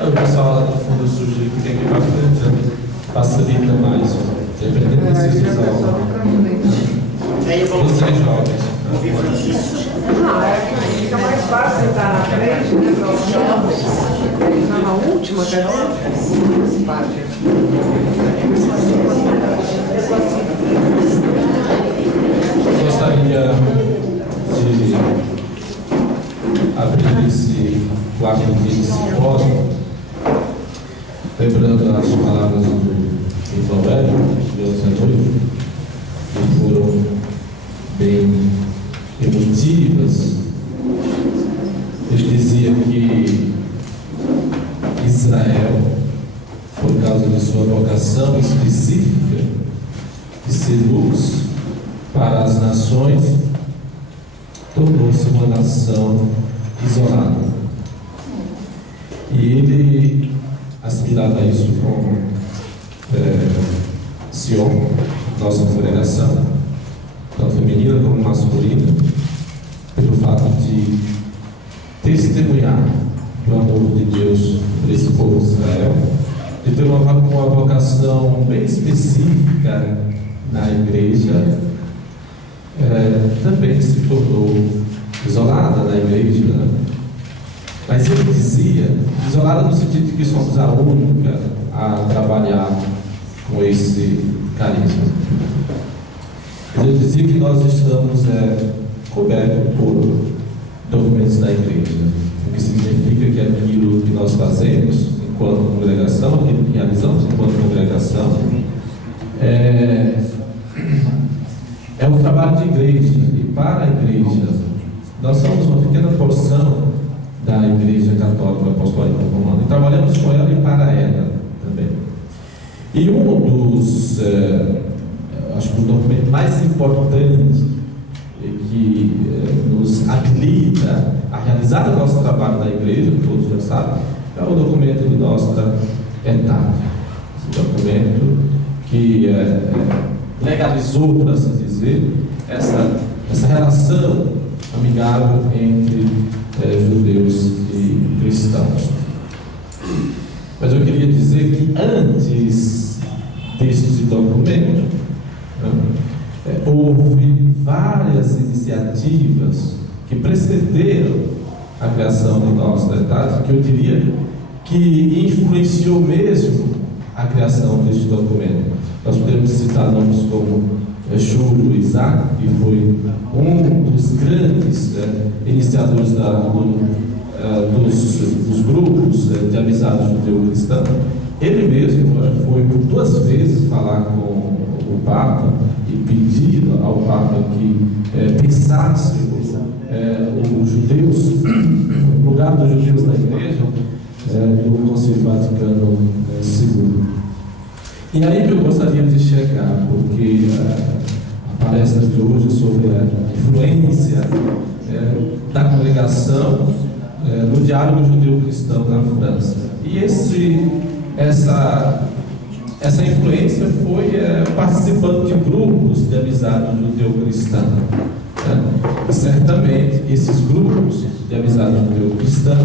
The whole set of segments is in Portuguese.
O pessoal lá do fundo sugeriu que tem que ir para frente, né? Facilita mais, dependendo desses usar. Vocês jovens. Ouvi Francisco. Não, é que fica mais fácil estar na frente, né, para os jovens. Está na última, quer dizer? Gostaria de abrir esse quarto dia de simpósio, lembrando as palavras do Flávio, de ontem à noite, que foram bem emotivas. Ele dizia que Israel, por causa de sua vocação específica de ser luz para as nações, tornou-se uma nação isolada. E ele aspirava a isso com Sion, nossa congregação, tanto feminina como masculina, pelo fato de testemunhar do amor de Deus por esse povo de Israel, de ter uma vocação bem específica na igreja. Também se tornou isolada na igreja, né? Mas ele dizia, isolada no sentido de que somos a única a trabalhar com esse carisma. Ele dizia que nós estamos cobertos por documentos da igreja, o que significa que aquilo que nós fazemos enquanto congregação, que realizamos enquanto congregação, é um trabalho de igreja e para a igreja. Nós somos uma pequena porção da Igreja Católica Apostólica Romana e trabalhamos com ela e para ela também. E um dos, acho que o documento mais importante que nos habilita a realizar o nosso trabalho na igreja, todos já sabem, é o documento de nossa etapa. Esse documento que legalizou, por assim dizer, essa relação amigável entre judeus e cristãos. Mas eu queria dizer que antes deste documento, houve várias iniciativas que precederam a criação do nosso tratado, que eu diria que influenciou mesmo a criação deste documento. Nós podemos citar nomes como Júlio Isaac, que foi um dos grandes iniciadores dos grupos de amizade judeu-cristã. Ele mesmo foi por 2 vezes falar com o Papa e pedir ao Papa que pensasse os judeus, o lugar dos judeus na igreja, do Concílio Vaticano II. E aí que eu gostaria de chegar, porque a palestra de hoje é sobre a influência da congregação no diálogo judeu-cristão na França. E essa influência foi participando de grupos de amizade judeu-cristã. E certamente esses grupos de amizade judeu-cristã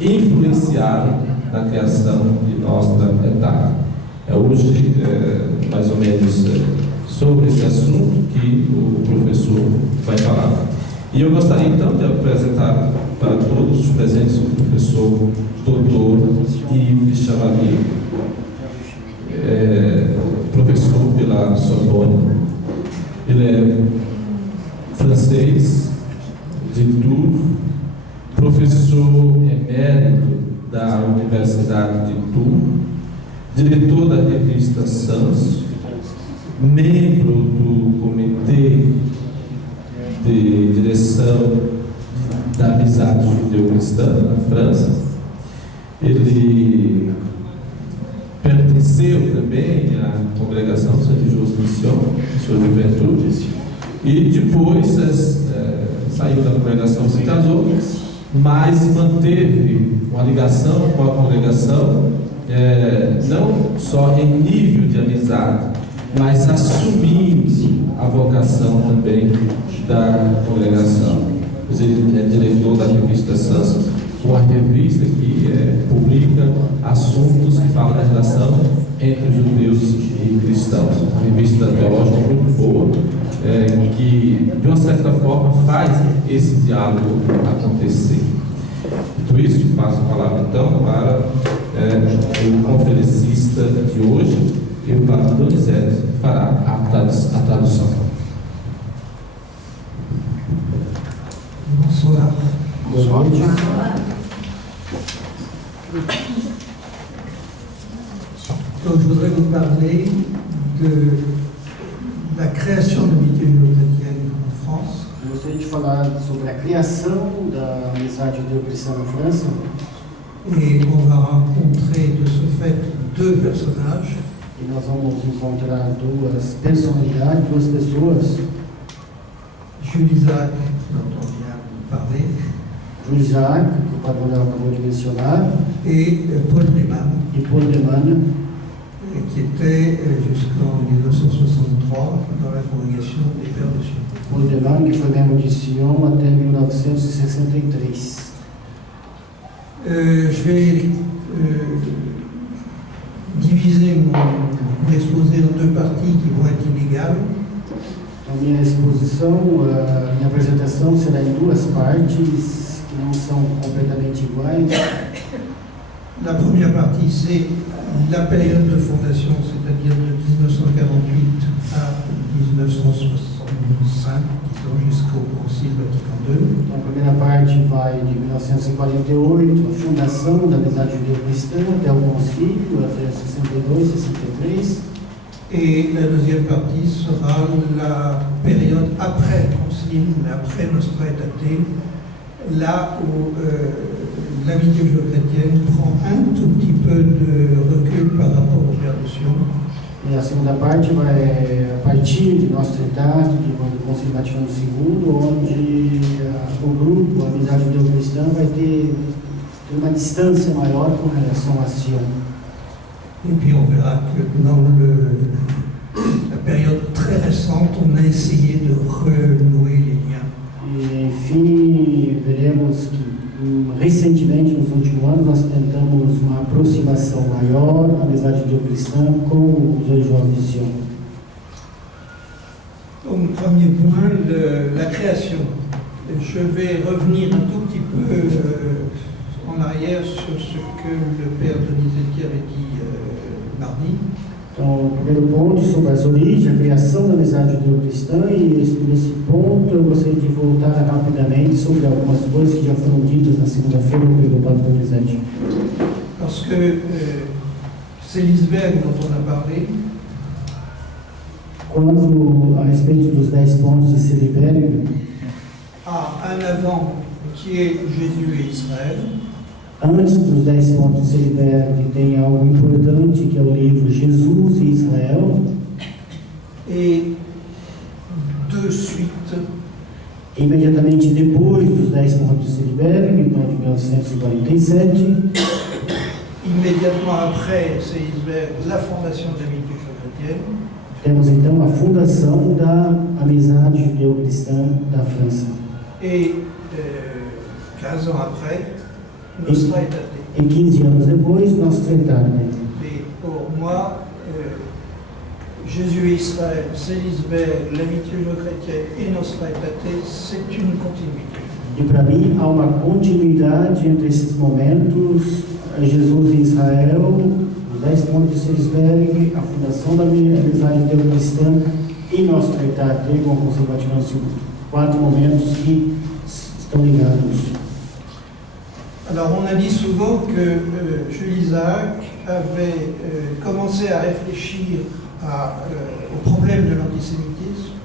influenciaram na criação de nossa etapa. Hoje, mais ou menos, sobre esse assunto que o professor vai falar. E eu gostaria então de apresentar para todos os presentes o professor doutor Yves Chevalier, professor pela Sorbonne. Ele é francês, de Tours, professor emérito da Universidade de Tours, diretor da revista Sans, membro do Comitê de Direção da Amizade Judeu-Cristã na França. Ele pertenceu também à congregação Saint-Joseph Mission, em sua juventude, e depois saiu da congregação, se casou, mas manteve uma ligação com a congregação, não só em nível de amizade, mas assumindo a vocação também da congregação. Ele é diretor da revista Sans, uma revista que publica fala da relação entre judeus e cristãos. Uma revista teológica muito boa, que de uma certa forma faz esse diálogo acontecer. Dito isso, passo a palavra então para o conferencista de hoje, e o padre Donizete fará a tradução. Bonsoir. Donc, je voudrais vous parler de la création de l'amitié judéo-chrétienne en France. Eu gostaria de falar sobre a criação da amizade judeu-cristã na França. Et on va rencontrer de ce fait deux personnages. E nós vamos encontrar duas personalidades, duas pessoas. Jules Isaac, dont on vient de parler, Jules Isaac, que o padre Manuel acabou de mencionar, et Paul Neyman, e Paul Neyman, qui était jusqu'en 1963 dans la congrégation des Pères de Sion. Paul Neyman, que foi membro de Sion até 1963. Je vais diviser mon exposé en deux parties qui vont être inégales. A minha exposição, a minha apresentação será em duas partes que não são completamente iguais. La première partie, c'est la période de fondation, c'est-à-dire de 1948 à 1965, jusqu'au Concile Vatican II. Então, a primeira parte vai de 1948, a fundação da amizade judeu-cristã, até o concílio, até 62, 63. Et la deuxième partie sera la période après le Concile, après Nostra Aetate, là où l'amitié judéo-chrétienne prend un tout petit peu de recul par rapport au Père de Sion. E a segunda parte vai a partir de Nostra Aetate, do Concílio Vaticano II, onde o grupo, a amizade judeu-cristã, vai ter uma distância maior com relação a Sion. Et puis on verra que dans la période très récente, on a essayé de renouer les liens. E, enfim, veremos que recentemente, nos últimos anos, nós tentamos uma aproximação maior, a amizade judeu-cristã com os jovens de Sion. Donc, premier point, la création. Je vais revenir un tout petit peu en arrière sur ce que le père Donizetti avait dit mardi. Então, o primeiro ponto sobre as origens, a criação da amizade judeu-cristã, e nesse ponto eu gostaria de voltar rapidamente sobre algumas coisas que já foram ditas na segunda-feira pelo padre Donizete. Parce que c'est Lisberg dont on a parlé. Quando, a respeito dos 10 pontos de Celiberg, há un avant qui est Jésus et Israël. antes dos 10 pontos de Celiberg, tem algo importante que é o livro Jesus e Israel. Et de suite, Imediatamente depois dos 10 pontos de Celiberg, então de 1947, immédiatement après, c'est Lisberg, la fondation de l'amitié chrétienne. temos então a fundação da amizade judeu-cristã da França. Et 15 ans après, Nostra Aetate. E 15 anos depois, Nostra Aetate. Et pour moi, Jésus et Israël, c'est Lisberg, l'amitié judéo-chrétienne et Nostra Aetate, c'est une continuité. E para mim há uma continuidade entre esses momentos, Jesus e Israel, os 10 pontos de Celiberg, a fundação da amizade judeu-cristã e Nostra Aetate com o Concílio Vaticano II. 4 momentos que estão ligados. Alors on a dit souvent que Jules Isaac avait commencé à réfléchir au problème de l'antisémitisme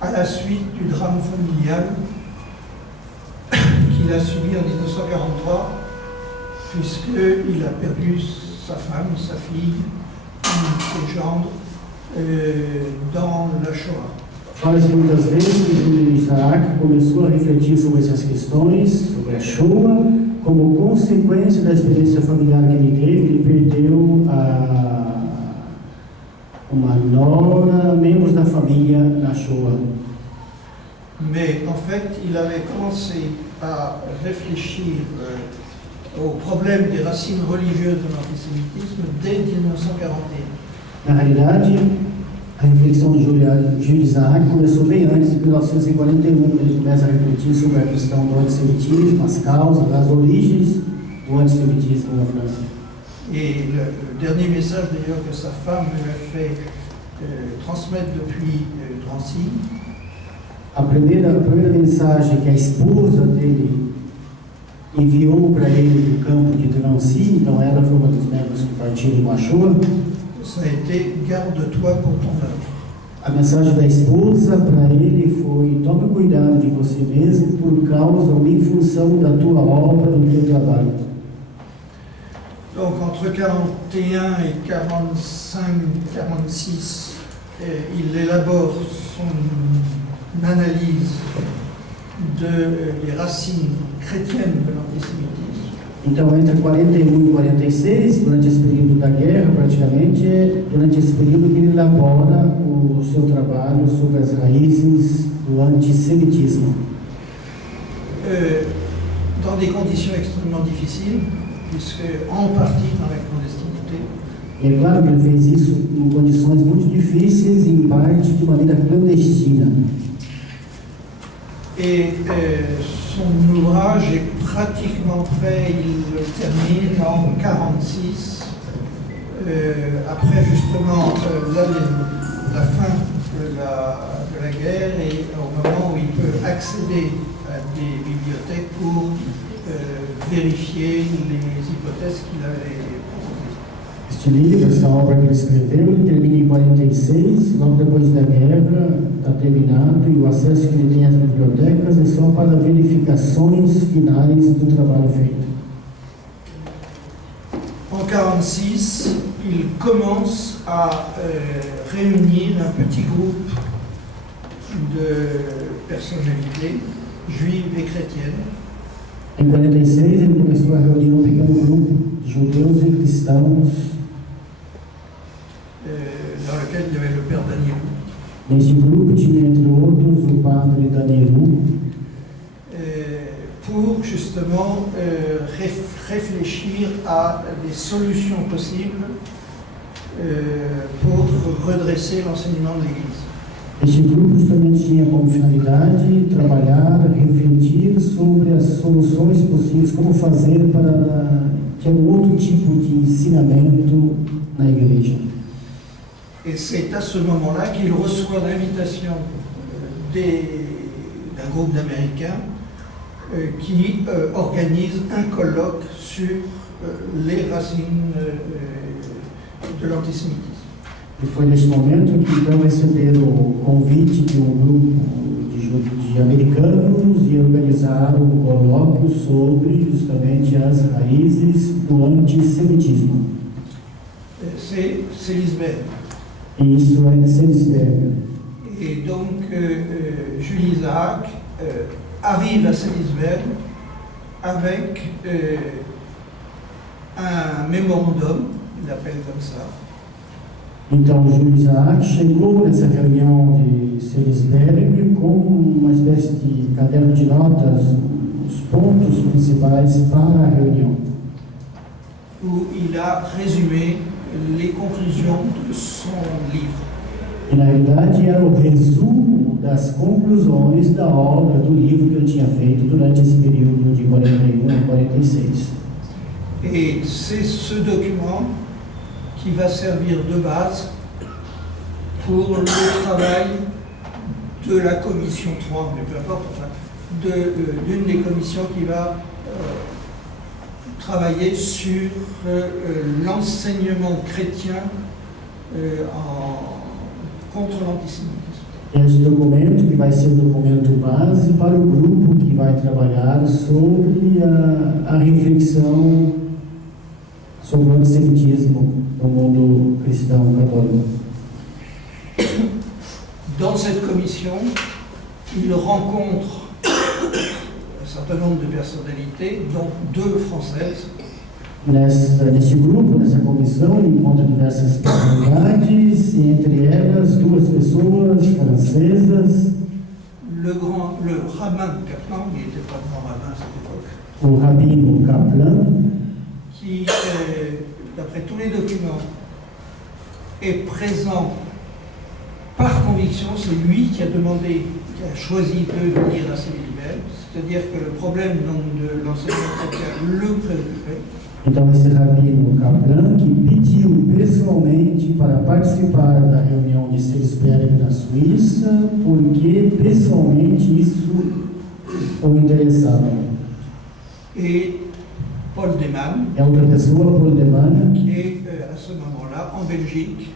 à la suite du drame familial qu'il a subi en 1943, puisqu'il a perdu sa femme, sa fille, ses gendres dans la Shoah. Fala-se muitas vezes que Júlio Isaac começou a refletir sobre essas questões, sobre a Shoah, como consequência da experiência familiar que ele teve. Ele perdeu uma nora, membros da família na Shoah. Mais en fait, il avait commencé à réfléchir au problème des racines religieuses de l'antisémitisme dès 1941. Na realidade, a reflexão de Júlio Isaac começou bem antes de 1941. Ele começa a refletir sobre a questão do antissemitismo, as causas, as origens do antissemitismo na França. Et le dernier message d'ailleurs que sa femme lui a fait transmettre depuis Drancy, A primeira mensagem que a esposa dele enviou para ele do campo de Drancy, então ela foi uma dos membros que partiram do Machua, ça a été « Garde-toi pour ton œuvre ». a mensagem da esposa para ele foi: tome cuidado de você mesmo por causa ou em função da tua obra, do teu trabalho. Donc entre 41 et 45, 46, il élabore son analyse des racines chrétiennes de l'antisémitisme. Então, entre 41 e 46, durante esse período da guerra, praticamente, é durante esse período que ele elabora o seu trabalho sobre as raízes do antissemitismo. Dans des conditions extrêmement difficiles, puisque en partie dans la clandestinité, E é claro que ele fez isso em condições muito difíceis, em parte de maneira clandestina. et son ouvrage est pratiquement prêt, il le termine en 1946, après justement la fin de la guerre et au moment où il peut accéder à des bibliothèques pour vérifier les hypothèses qu'il avait proposées. Este livro, essa obra que ele escreveu, ele termina em 46, logo depois da guerra, está terminado, e o acesso que ele tem às bibliotecas é só para verificações finais do trabalho feito. En 1946, il commence à réunir un petit groupe de personnalités juives et chrétiennes. Em 46, ele começou a reunir um pequeno grupo de judeus e cristãos, Dans lequel il y avait le père Daniel, neste grupo tinha, entre outros, o padre Danielou, pour justement réfléchir à des solutions possibles pour redresser l'enseignement de l'Église. Este grupo justamente tinha como finalidade trabalhar, refletir sobre as soluções possíveis, como fazer para ter um outro tipo de ensinamento na igreja. Et c'est à ce moment-là qu'il reçoit l'invitation d'un groupe d'Américains qui organise un colloque sur les racines de l'antisémitisme. E foi neste momento que então receberam o convite de um grupo de americanos e organizaram um colóquio sobre justamente as raízes do antissemitismo. C'est Seelisberg. E isso é Seelisberg. Et donc, Jules Isaac arrive à Seelisberg avec un mémorandum, il l'appelle comme ça. Então, Júlio Isaac chegou nessa reunião de Seelisberg com uma espécie de caderno de notas, os pontos principais para a reunião, Où il a résumé les conclusions de son livre. e na realidade era o resumo das conclusões da obra, do livro que ele tinha feito durante esse período de 41 a 46. Et c'est ce document qui va servir de base pour le travail de la commission 3, mais peu importe, enfin, d'une des commissions qui va travailler sur l'enseignement chrétien contre l'antisémitisme. Esse documento que vai ser o documento base para o grupo que vai trabalhar sobre a reflexão sobre o antissemitismo no mundo cristão católico. Dans cette commission, il rencontre un certain nombre de personnalités, dont 2 françaises. Nesse grupo, nessa comissão, ele encontra diversas personalidades, e entre elas 2 pessoas francesas. Le rabbin Kaplan, il n'était pas grand rabbin à cette époque. o Rabino Kaplan, qui, d'après tous les documents, est présent par conviction. C'est lui qui a demandé, qui a choisi de venir à Séville-Libelle. C'est-à-dire que le problème donc, de l'enseignement chrétien le préoccupait. então esse Rabino Kaplan, que pediu pessoalmente para participar da reunião de Selisberg na Suíça, porque pessoalmente isso o interessava. Et Paul Deman, E a outra pessoa, Paul Deman, qui est à ce moment-là en Belgique.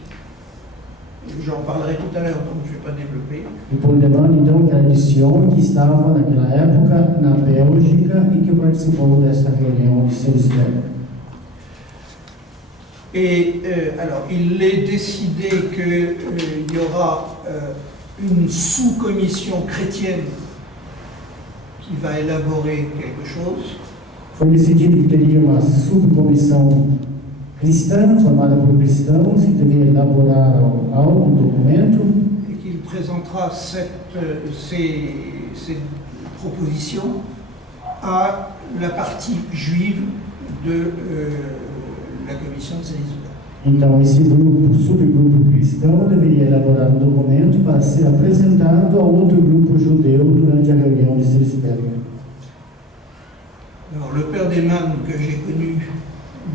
J'en parlerai tout à l'heure, donc je ne vais pas développer. e Paul Deman, então, que era de Sion, que estava naquela época na Bélgica e que participou dessa reunião de Selisberg. Et alors, il est décidé qu'il y aura une sous-commission chrétienne qui va élaborer quelque chose. Foi decidido que teria uma subcomissão cristã, formada por cristãos, que deveria elaborar algum documento Et qu'il présentera ces propositions à la partie juive de la commission de Sélisberg. Então, esse grupo, subgrupo cristão, deveria elaborar um documento para ser apresentado ao outro grupo judeu durante a reunião de Selisberg. Alors, le père Deman que j'ai connu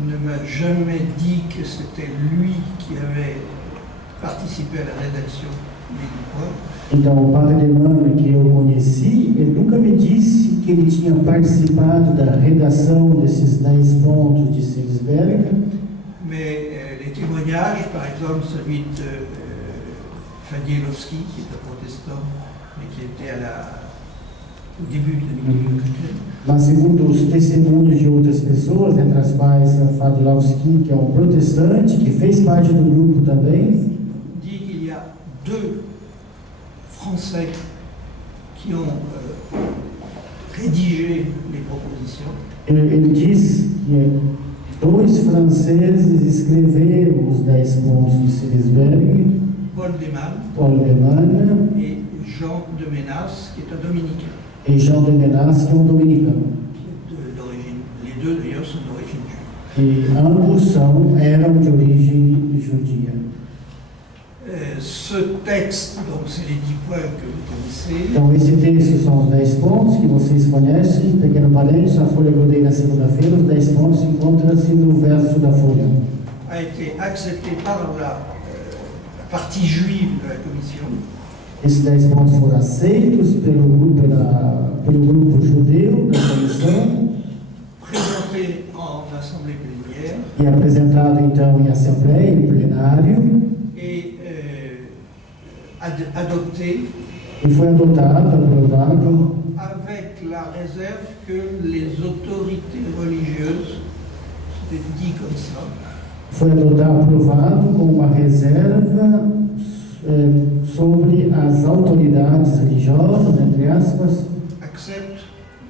ne m'a jamais dit que c'était lui qui avait participé à la rédaction des points. Então, o padre Deman, que eu conheci, ele nunca me disse que ele tinha participado da redação desses 10 pontos de Selisberg, Mais les témoignages, par exemple celui de Fadielowski, qui est un protestant, mais qui était au début de la milieu chrétienne, mas segundo os testemunhos de outras pessoas, entre as quais Fadlowski, que é um protestante, que fez parte do grupo também, dit qu'il y a 2 Français qui ont rédigé les propositions. ele diz que 2 franceses escreveram os 10 pontos de Selisberg, Paul Deman Paul Deman et Jean de Ménas, qui est un dominicain, e Jean de Menas, que é um dominicano. qui est d'origine. Les deux d'ailleurs sont d'origine juive. E ambos eram de origem judia. Ce texte, donc c'est les 10 points que vous connaissez, Então, esse texto são os 10 pontos que vocês conhecem. Pequeno parênteses, a folha que eu dei na segunda-feira, os 10 pontos encontram-se no verso da folha. a été accepté par la partie juive de la commission. Esses 10 pontos foram aceitos pelo grupo judeu da comissão Présenté en assemblée plénière e apresentado, então, em assembleia, em plenário, et adopté e foi adotado, aprovado, avec la réserve que les autorités religieuses, c'était dit comme ça, foi aprovado com uma reserva sobre as autoridades religiosas, entre aspas. acceptent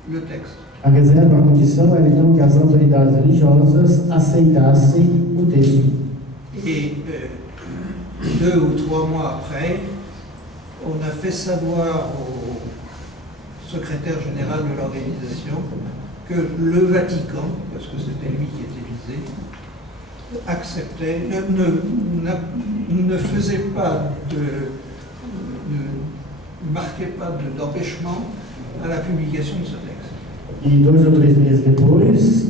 le texte. A reserva, a condição era então que as autoridades religiosas aceitassem o texto. Et 2 ou 3 mois après, on a fait savoir au secrétaire général de l'organisation que le Vatican, parce que c'était lui qui était visé, acceptait, ne faisait pas ne marquait pas d'empêchement à la publication de ce texte. E 2 ou 3 meses depois,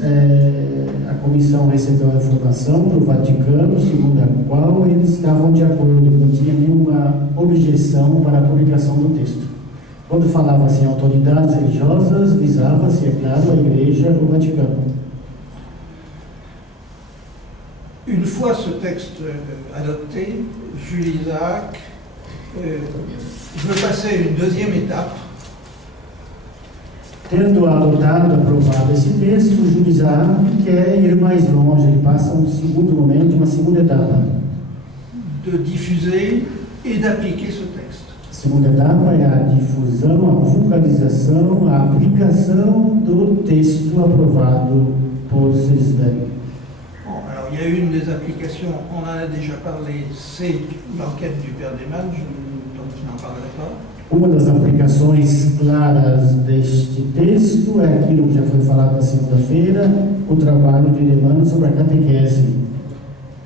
a comissão recebeu a informação do Vaticano, segundo a qual eles estavam de acordo, não tinha nenhuma objeção para a publicação do texto. Quando falava assim, autoridades religiosas, visava-se, é claro, a Igreja, o Vaticano. Une fois ce texte adopté, Jules Isaac veut passer à une deuxième étape. Tendo adotado, aprovado esse texto, o Jules Isaac quer ir mais longe, ele passa um segundo momento, uma segunda etapa. De diffuser et d'appliquer ce texte. A segunda etapa é a difusão, a vocalização, a aplicação do texto aprovado por Selisberg. Bon, alors il y a une des applications, on en a déjà parlé, c'est l'enquête du père Deman, donc je n'en parlerai pas. Uma das aplicações claras deste texto é aquilo que já foi falado na segunda-feira, o trabalho de Emmanuel sobre a catequese.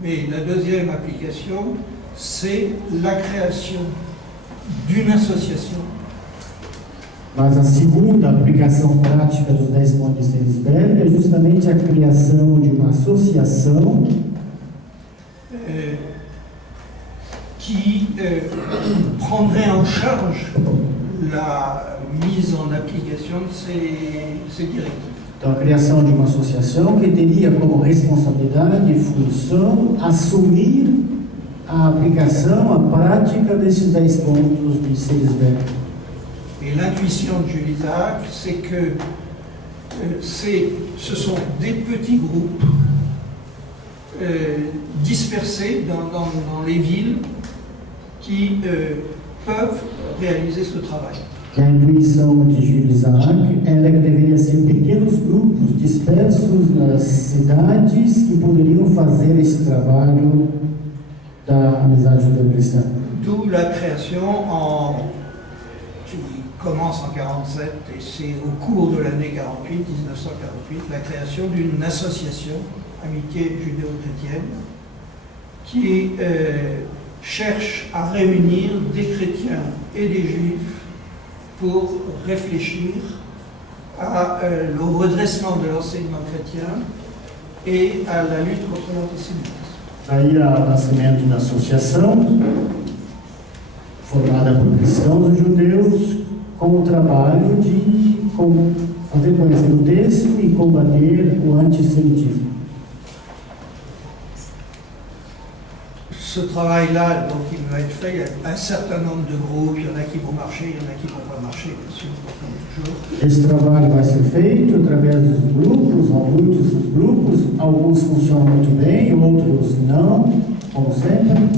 Mais la deuxième application, c'est la création d'une association Mas a segunda aplicação prática dos 10 pontos de Selisberg é justamente a criação de uma associação qui prendrait en charge la mise en application de ces directives. Então, a criação de uma associação que teria como responsabilidade e função assumir a aplicação, a prática desses 10 pontos de Selisberg. Et l'intuition de Jules Isaac, c'est que ce sont des petits groupes dispersés dans les villes qui peuvent réaliser ce travail. Que a intuição de Jules Isaac era que deveria ser pequenos grupos dispersos nas cidades que poderiam fazer esse trabalho da amizade judeu-cristã. D'où la création qui commence en 47 et c'est au cours de l'année 1948, la création d'une association Amitié judéo-chrétienne qui cherche à réunir des chrétiens et des juifs pour réfléchir au redressement de l'enseignement chrétien et à la lutte contre l'antisémitisme. Aí há o nascimento da associação, formada por cristãos e judeus, com o trabalho de fazer conhecer o texto e combater o antissemitismo. Ce travail-là, donc, il va être fait, il y a un certain nombre de groupes, il y en a qui vont marcher, il y en a qui ne vont pas marcher, bien sûr, comme toujours. Esse trabalho vai ser feito através dos grupos, há muitos dos grupos, alguns funcionam muito bem, outros não, como sempre.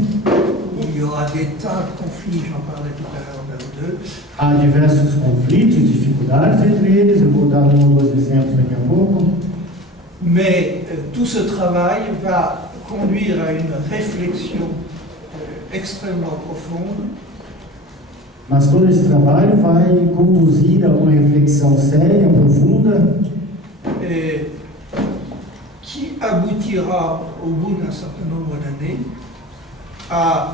Il y aura des tas de conflits, j'en parlais tout à l'heure d'eux. Há diversos conflitos, dificuldades entre eles, eu vou dar um ou dois exemplos daqui a pouco. Mais tout ce travail va conduire à une réflexion extrêmement profonde. Mas todo esse trabalho vai conduzir a uma reflexão séria, profunda, qui aboutira au bout d'un certain nombre d'années à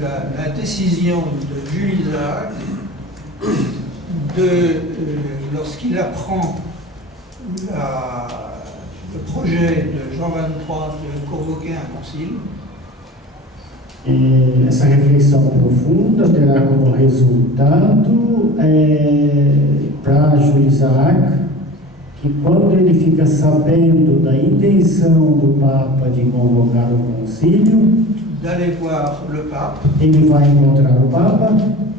la décision de Jules Isaac lorsqu'il apprend le projet de Jean XXIII de convoquer un concile. E essa reflexão profunda terá como resultado para Jules Isaac que quando ele fica sabendo da intenção do Papa de convocar o concílio, d'aller voir le pape ele vai encontrar o Papa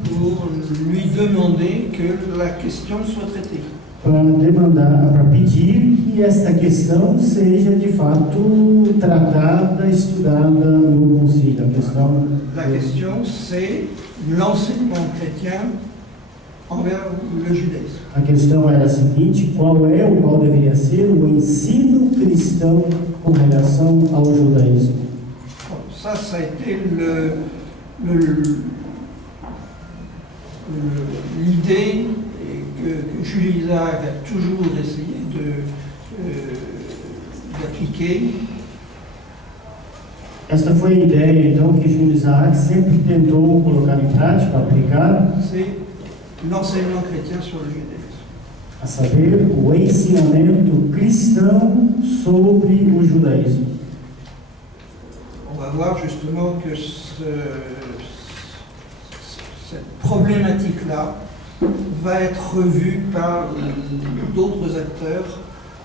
pour lui demander que la question soit traitée. para pedir que esta questão seja de fato tratada, estudada no concílio. La question, c'est l'enseignement chrétien envers le judaïsme. A questão era a seguinte: qual deveria ser o ensino cristão com relação ao judaísmo? Ça a été l'idée que Jules Isaac a toujours essayé d'appliquer. Esta foi a ideia, então, que Jules Isaac sempre tentou colocar em prática, aplicar, C'est l'enseignement chrétien sur le judaïsme. a saber, o ensinamento cristão sobre o judaísmo. On va voir justement que cette problématique-là va être revue par d'autres acteurs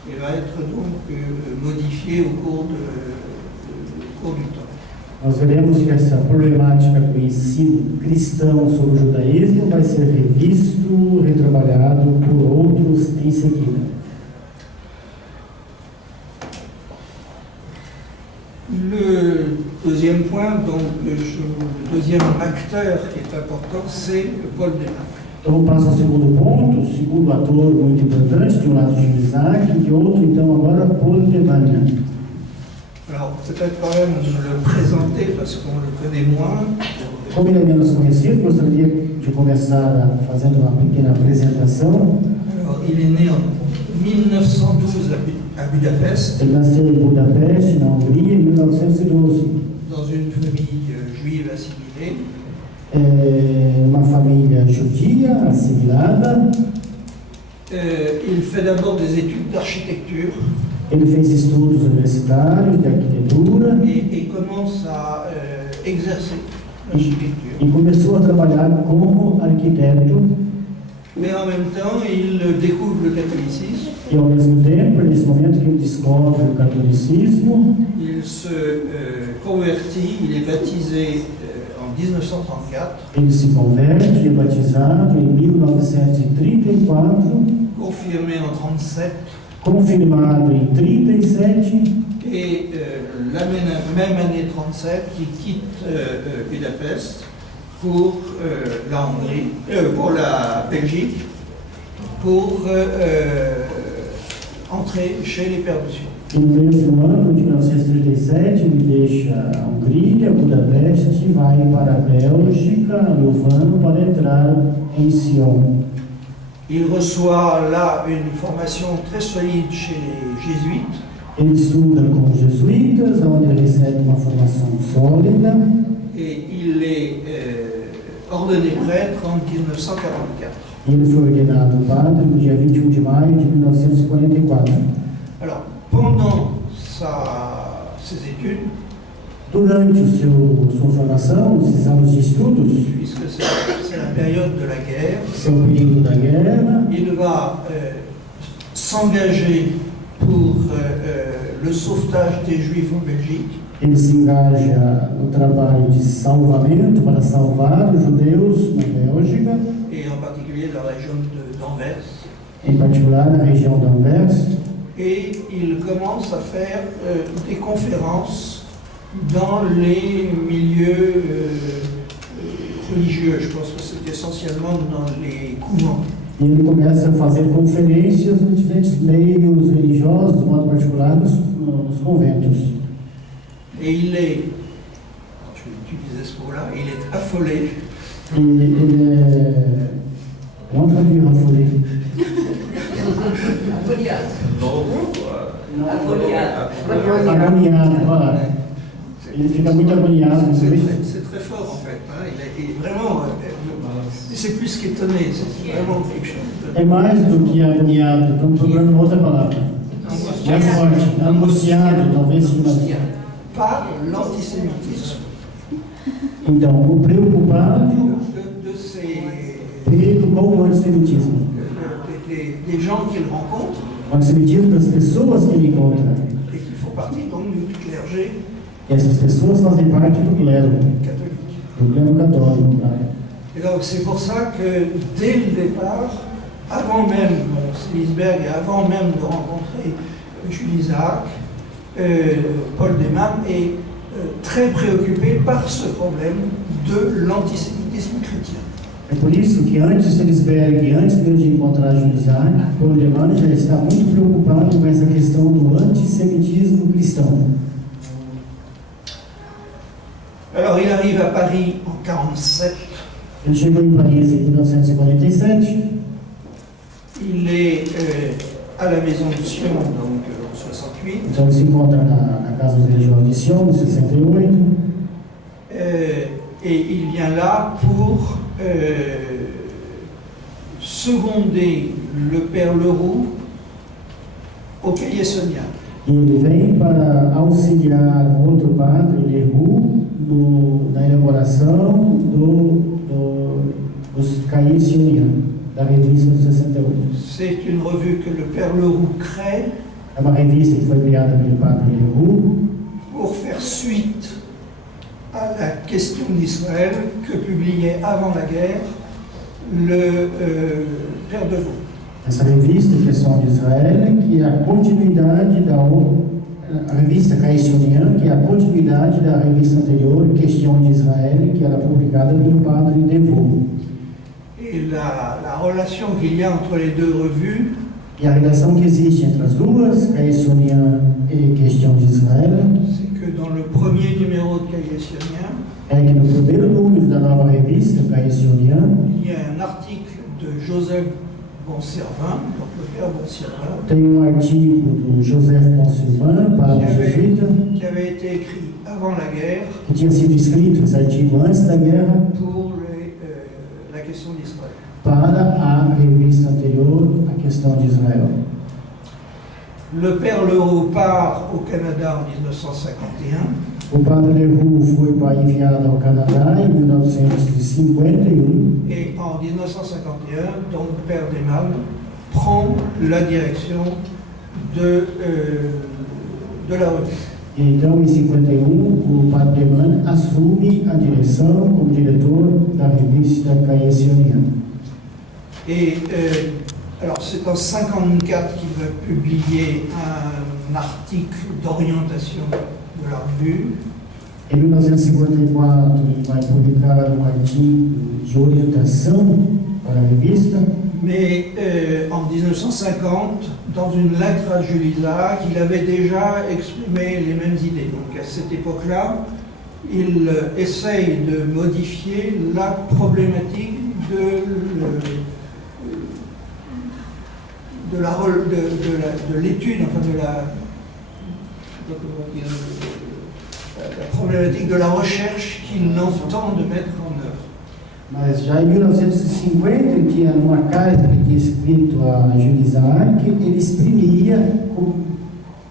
et va être donc modifiée au cours du temps. Nós veremos que essa problemática do ensino cristão sobre o judaísmo vai ser revisto, retrabalhado por outros em seguida. Le deuxième point, donc le deuxième acteur qui est important, c'est Paul Desmagne. Então, passo ao segundo ponto, o segundo ator muito importante, de um lado de Isaac, e de outro, então, agora, Paul Desmagne. Alors, peut-être quand même de le présenter parce qu'on le connaît moins. Como ele é menos conhecido, gostaria de começar fazendo uma pequena apresentação. Alors, il est né en 1912 à Budapest, Ele nasceu em Budapeste, na Hungria, em 1912. dans une famille juive assimilée. Uma família judia, assimilada. Il fait d'abord des études d'architecture Ele fez estudos universitários de arquitetura et commence à exercer l'architecture. e começou a trabalhar como arquiteto. Mais en même temps, il découvre le catholicisme, E ao mesmo tempo, nesse momento que ele descobre o catolicismo, il se convertit, il est baptisé en 1934, ele se converte, é batizado em 1934, confirmé en 1937, confirmado em 1937, et la même année 1937, il quitte Budapest pour la Hongrie, pour la Belgique, pour entrer chez les Pères du Sion. e no mesmo ano de 1937 ele deixa a Hungria, Budapeste, e vai para a Bélgica, Louvain, para entrar em Sion. Il reçoit là une formation très solide chez les jésuites. Ele estuda com os jesuítas, onde ele recebe uma formação sólida, Et il est ordonné prêtre en 1944. e ele foi ordenado padre no dia 21 de maio de 1944. Alors, pendant ses études, Durante sua formação, esses anos de estudos, puisque c'est la période de la guerre, seu período da guerra, il va s'engager pour le sauvetage des Juifs en Belgique. ele se engaja no trabalho de salvamento para salvar os judeus na Bélgica, Et en particulier la région d'Anvers. em particular na região de Anvers, Et il commence à faire des conférences dans les milieux religieux. Je pense que c'est essentiellement dans les couvents. e ele começa a fazer conferências nos diferentes meios religiosos, de modo particular nos conventos. Et il est, je vais utiliser ce mot-là, il est affolé E ele é. Não traduire affolé. Agoniado, voilà. Ele fica muito agoniado. C'est très fort en fait. Hein. Il est vraiment. C'est plus qu'étonné, c'est vraiment quelque chose. É mais do que agoniado, estamos procurando uma outra palavra. Mais forte, angustiado, talvez sim, mas... Par l'antisémitisme Então, o preocupado de ces, Pedro com o antissemitismo. des gens qu'il rencontre O antissemitismo das pessoas que ele encontra. et qui font partie donc du clergé E essas pessoas fazem parte do clero católico. Tá? Et donc c'est pour ça que dès le départ, avant même Silisberg et avant même de rencontrer Jules Isaac, Paul Deman est très préoccupé par ce problème de l'antisémitisme chrétien. É por isso que antes de Silisberg, antes mesmo de encontrar Jules Isaac, Paul Deman já está muito preocupado com essa questão do antissemitismo cristão. Alors il arrive à Paris en 1947. Ele chegou em Paris em 1947. Il est à la Maison de Sion, donc en 68. Então ele se encontra na Casa dos Religiosos de Sion, em 68. Et il vient là pour seconder le père Leroux au cahier sonien. E ele vem para auxiliar um outro padre, Leroux, na elaboração dos cahiers sioniens, da revista de 68. C'est une revue que le père Leroux crée É uma revista que foi criada pelo padre Leroux pour faire suite à la question d'Israël que publiait avant la guerre le père Devaux. Essa revista, Questão de Israel, que é a continuidade a revista Caissonian, que é a continuidade da revista anterior, Questão de Israel, que era publicada pelo padre Devaux. Et la relation qu'il y a entre les deux revues, E a relação que existe entre as duas, Caissonian e Questão de Israel, c'est que dans le premier numéro de Cahiers Sionien, é que no primeiro número da nova revista, Caessioniana, il y a un article de Joseph Bonservin, donc le père Bonservin, tem artigo do Joseph Bonservin, padre jesuíta, qui avait été écrit avant la guerre que tinha sido escrito esse artigo antes da guerra pour la question d'Israël. para a revista anterior, a questão de Israel. Le père Leroux part au Canada en 1951. O padre Leroux foi enviado ao Canadá em 1951 Et en 1951, donc Père Desmal prend la direction de la revue. Então, em 51, o padre Deman assume a direção como diretor da revista Caessioniana. Et alors c'est en 54 qu'il va publier un article d'orientation de la revue. Em 1954, ele vai publicar um artigo de orientação para a revista. Mais en 1950, dans une lettre à Jules Isaac, il avait déjà exprimé les mêmes idées. Donc à cette époque-là, il essaye de modifier la problématique de l'étude, enfin la problématique de la recherche qu'il entend de mettre en œuvre. Mas já em 1950, ele tinha uma carta que tinha escrito a Júlio Isaac, ele exprimia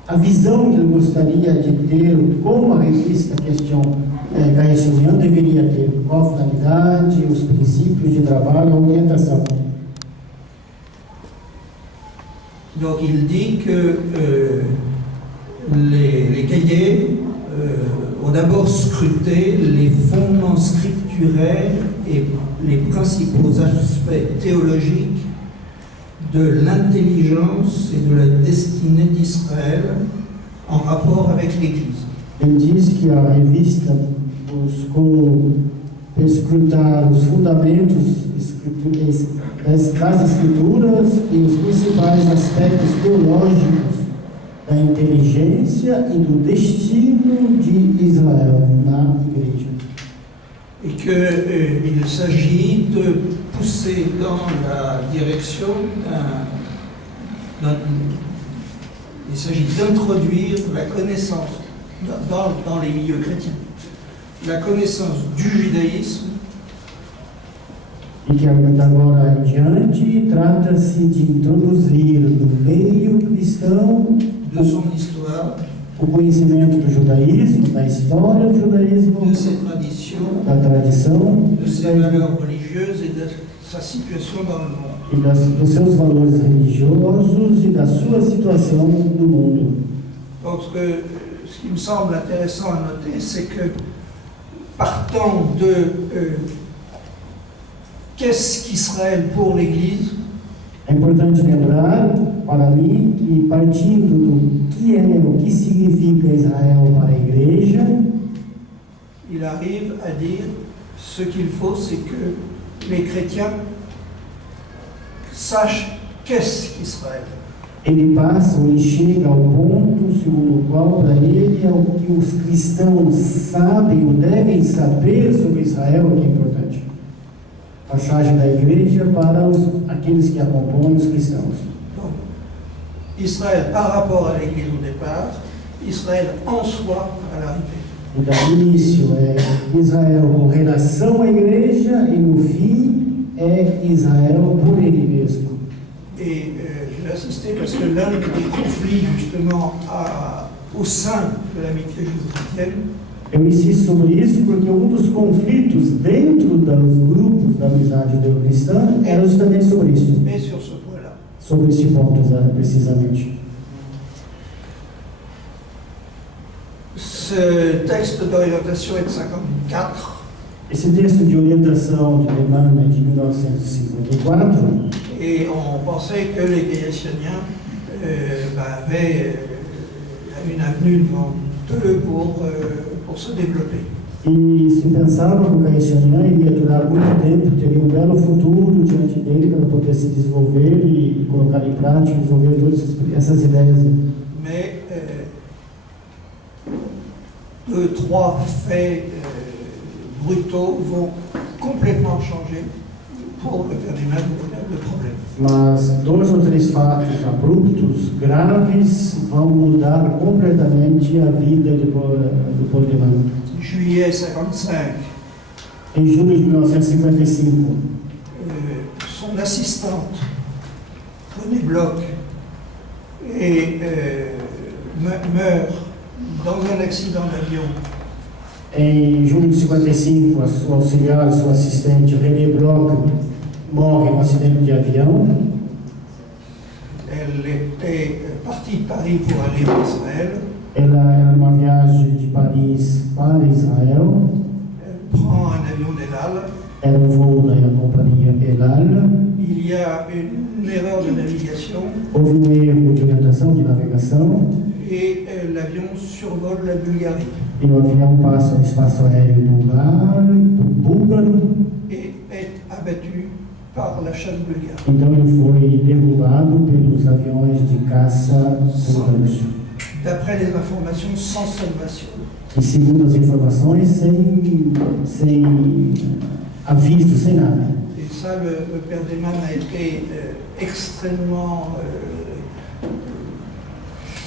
a visão que ele gostaria de ter, como a revista Caessioniana deveria ter, qual a finalidade, os princípios de trabalho, a orientação. Donc il dit que les cahiers ont d'abord scruté les fondements scripturaires et les principaux aspects théologiques de l'intelligence et de la destinée d'Israël en rapport avec l'Église. Ele diz que a revista buscou escrutar os fundamentos das escrituras e os principais aspectos teológicos da inteligência e do destino de Israel na igreja. Et qu'il s'agit de pousser dans la direction il s'agit d'introduire la connaissance dans les milieux chrétiens, la connaissance du judaïsme. E que agora em diante trata-se de introduzir no meio cristão de son histoire, o conhecimento do judaísmo, da história do judaísmo, de ses traditions, da tradição, de ses valeurs religieuses et de sa situation dans le monde. e dos seus valores religiosos e da sua situação no mundo. Donc ce qui me semble intéressant à noter, c'est que partant de qu'est-ce qu'Israël pour l'Église, É importante lembrar, para mim, que partindo do que é, o que significa Israel para a igreja, il arrive à dire ce qu'il faut, c'est que les chrétiens sachent qu'est-ce qu'Israël. ele passa, ou ele chega ao ponto segundo o qual, para ele, é o que os cristãos sabem ou devem saber sobre Israel, que é importante. Passagem da igreja para aqueles que acompanham os cristãos. Donc, Israël par rapport à l'Église au départ, Israël en soi à l'arrivée. Então, o início é Israel com relação à igreja e no fim é Israel por ele mesmo. Et je vais insister parce que l'un des conflits justement au sein de l'amitié judéo-chrétienne, Eu insisto sobre isso porque um dos conflitos dentro dos grupos da amizade judeu-cristã era justamente sobre isso, est sur ce point-là. sobre esse ponto precisamente. Ce texte d'orientation est de 54 Esse texto de orientação de Deman é de 1954 et on pensait que les Cahiers-Sioniens avaient une avenue devant eux pour se développer. e se pensava que o Caessioniana iria durar muito tempo, teria um belo futuro diante dele para poder se desenvolver e colocar em prática, desenvolver todas essas ideias. Mais deux, trois faits brutaux vont complètement changer pour le père Neyman le problème. Mas 2 ou 3 fatos abruptos, graves, vão mudar completamente a vida do Paul Neyman. Juillet 55, Em julho de 1955, son assistante, René Bloch, meurt dans un accident d'avion. em julho de 55, a sua auxiliar, sua assistente, René Bloch, morre em um acidente de avião. Elle était partie de Paris pour aller en Israël. Ela era numa viagem de Paris para Israel. Elle prend un avion d'El Al. Era um voo da companhia El Al. Il y a une erreur de navigation Houve um erro de orientação, de navegação, et l'avion survole la Bulgarie e o avião passa o espaço aéreo búlgaro. et est abattu par la chasse bulgare. Então ele foi derrubado pelos aviões de caça búlgaros. D'après les informations, sans salvation. E segundo as informações, sem aviso, sem nada. Et ça, le père Neyman a été extrêmement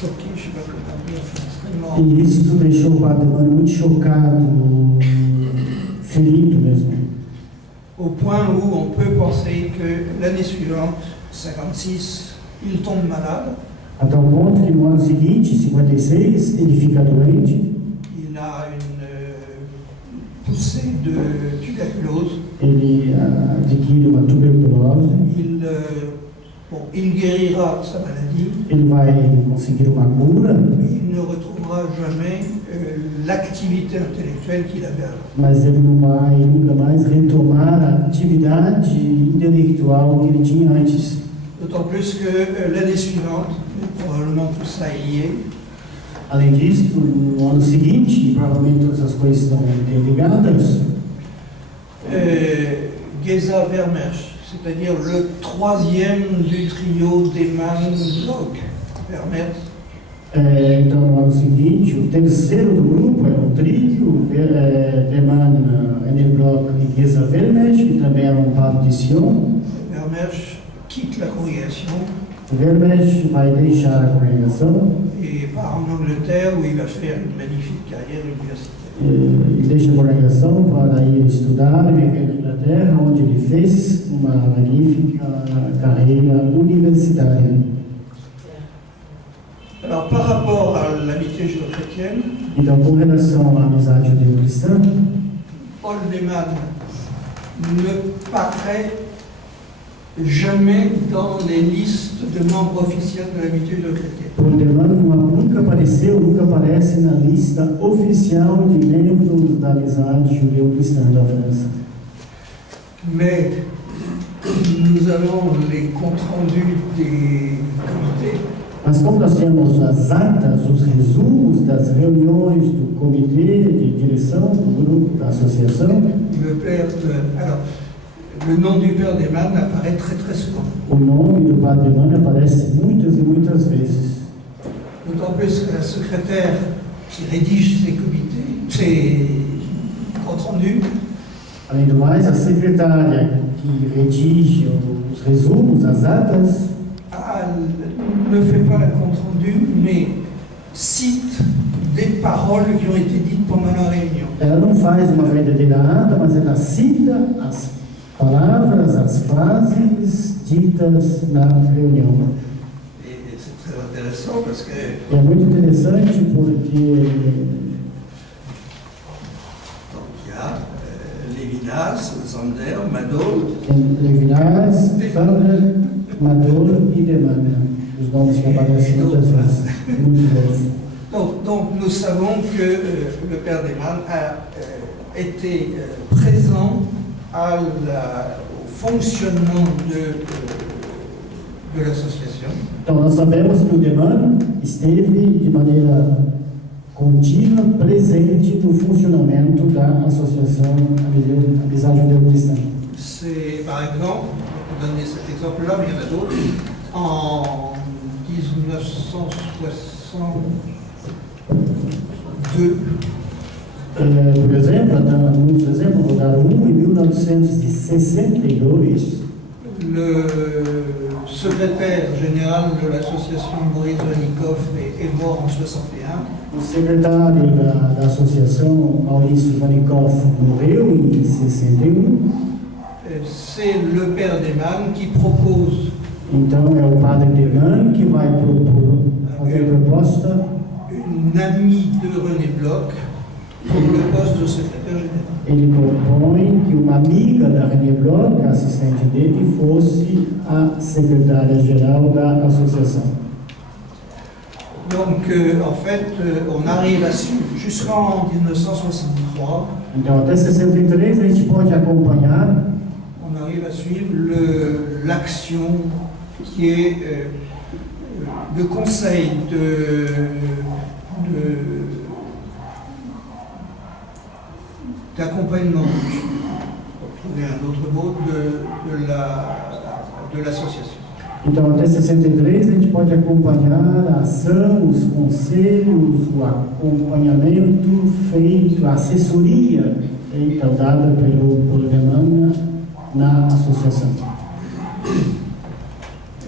choqué, je ne sais pas comment dire, extrêmement... E isso deixou o padre Neyman muito chocado, ferido mesmo. Au point où on peut penser que l'année suivante, 56, il tombe malade. A tal ponto que no ano seguinte, 56, ele fica doente. Il a une poussée de tuberculose. Ele adquire uma tuberculose. Il guérira de sa maladie, Ele vai conseguir uma cura, mais il ne retrouvera jamais l'activité intellectuelle qu'il avait avant. mas ele não vai nunca mais retomar a atividade intelectual que ele tinha antes. D'autant plus que l'année suivante, probablement tout ça est lié, Além disso, no ano seguinte, e provavelmente todas as coisas estão interligadas, Geza Vermersch, c'est-à-dire le troisième du trio Neyman-Bloch. Vermersch, então no ano seguinte, o terceiro do grupo era um trio, Neyman, René Bloch e Geza Vermersch, que também era um padre de Sion. Vermersch quitte la congrégation Vermersch vai deixar a congregação et part en Angleterre où il va faire une magnifique carrière universitaire. e deixa a congregação para ir estudar e viver na Inglaterra, onde ele fez uma magnífica carreira universitária. Alors par rapport à l'amitié judéo-chrétienne, Então, com relação à amizade judeu-cristã, Paul Neyman ne paraît jamais dans les listes de membres officiels de l'amitié judéo-chrétienne. Paul Neyman nunca apareceu, nunca aparece na lista oficial de membros da amizade judeu-cristã da França. Mais nous avons les comptes rendus des comités. Mas como nós temos as atas, os resumos das reuniões do comitê de direção do grupo, da associação, Alors, le nom du père Neyman apparaît très très souvent. o nome do padre Neyman aparece muitas e muitas vezes. D'autant plus que la secrétaire qui rédige ces comités, ces comptes rendus, Além do mais, a secretária que redige os resumos, as atas, ne fait pas le compte rendu, mais cite des paroles qui ont été dites pendant la réunion. ela não faz uma verdadeira ata, mas ela cita as palavras, as frases ditas na reunião. Et c'est très intéressant parce que E é muito interessante porque donc, il y a Lévinas, Zander, Madol, tem Levinas, Sander, Madol e Neyman, os nomes que aparecem muitas vezes, muitas vezes. Donc nous savons que le père Neyman a été présent au fonctionnement de l'association. Então, nós sabemos que o Neyman esteve de maneira contínua, presente no funcionamento da Associação Amizade Judeu-Cristã. C'est par exemple, pour donner cet exemple-là, mais il y en a d'autres, en 1962, Por exemplo, muitos exemplos, vou dar um, em 1962, le secrétaire général de l'association Boris Vanikov est mort en 61. o secretário da associação, Maurício Vanikov, morreu em 61. C'est le père Deman qui propose Então é o padre Deman que vai fazer a proposta. une amie de René Bloch pour le poste de secrétaire général. Ele propõe que uma amiga da René Bloch, a assistente dele, fosse a secretária-geral da associação. Donc, en fait, on arrive à suivre jusqu'en 1963, Então, até 63, a gente pode acompanhar, on arrive à suivre l'action qui est le conseil d'accompagnement, pour trouver un autre mot, de l'association. então, até 63, a gente pode acompanhar a ação, os conselhos, o acompanhamento feito, a assessoria feita, dada pelo Deman na associação.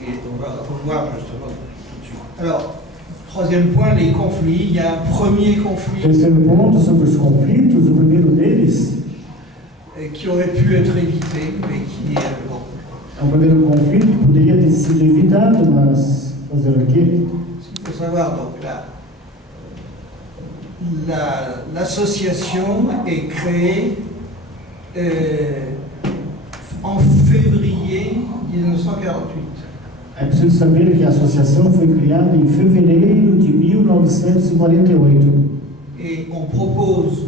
Et on va voir justement tout de suite. Alors, troisième point, les conflits. Il y a un premier conflit Terceiro ponto sobre os conflitos, o primeiro deles qui aurait pu être évité, mais qui bon, é o primeiro conflito que poderia ter sido evitado, mas fazer o quê? il faut savoir, donc l'association est créée en février 1948. É preciso saber que a associação foi criada em fevereiro de 1948 Et on propose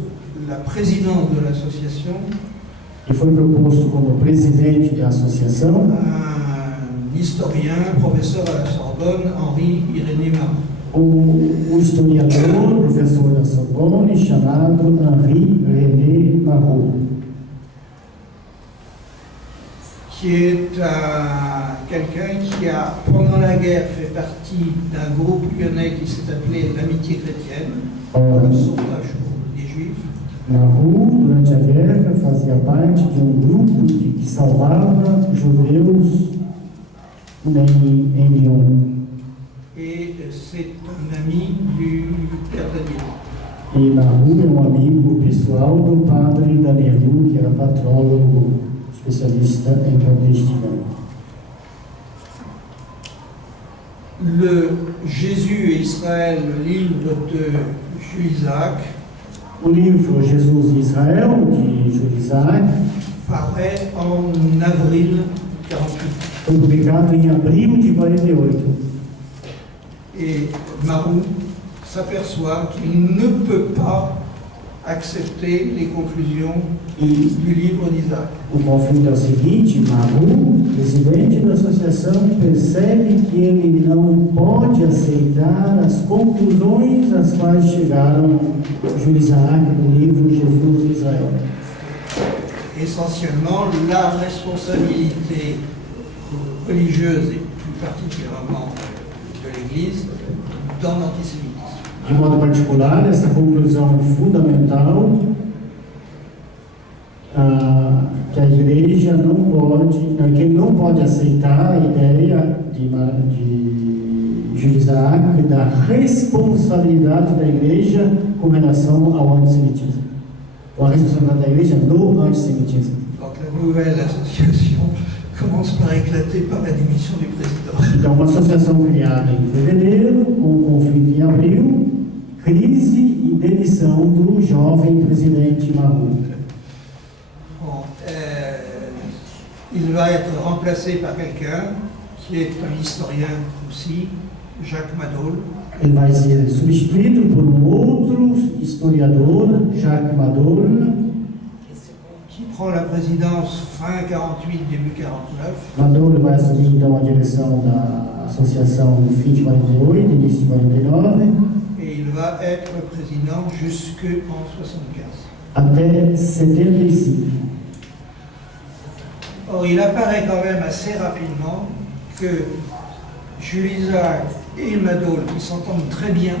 la présidence de l'association e foi proposto como presidente da associação un historien, professeur à la Sorbonne, Henri-Irénée Marot. o historiador, professor da Sorbonne, chamado Henri-René Marot, qui est quelqu'un qui a, pendant la guerre, fait partie d'un groupe lyonnais qui s'est appelé l'Amitié chrétienne, pour le sauvetage des Juifs. Marot, durante a guerra, fazia parte de grupo que salvava judeus em Lyon. Et c'est un ami du père Daniel. E Marot é amigo pessoal do padre Danielu, que era patrólogo especialista em clandestinidade. Le Jésus et Israël, le livre de Jules Isaac, O livro Jesus e Israel, de Jules Isaac, paraît en avril 48. foi publicado em abril de 48. Et Marot s'aperçoit qu'il ne peut pas accepter les conclusions E du livre d'Isaac. o conflito é o seguinte: Marot, presidente da associação, percebe que ele não pode aceitar as conclusões às quais chegaram Jules Isaac no livro Jesus e Israel. Essentiellement, la responsabilité religieuse et plus particulièrement de l'Église dans l'antisémitisme. De modo particular, essa conclusão fundamental, que a igreja não pode, que ele não pode aceitar a ideia de Jules Isaac da responsabilidade da igreja com relação ao antissemitismo, ou a responsabilidade da igreja no antissemitismo. Donc la nouvelle association commence par éclater par la démission du président. Então, uma associação criada em fevereiro, com conflito em abril, crise e demissão do jovem presidente Marot. Bon, il va être remplacé par quelqu'un qui est un historien aussi, Jacques Madol, Ele vai ser substituído por outro historiador, Jacques Madol, qui prend la présidence fin 48, début 49. Madol vai assumir então a direção da associação no fim de 48, início de 49, Et il va être président jusqu'en 75. até 75. Or, il apparaît quand même assez rapidement que Jules Isaac et Madol, qui s'entendent très bien,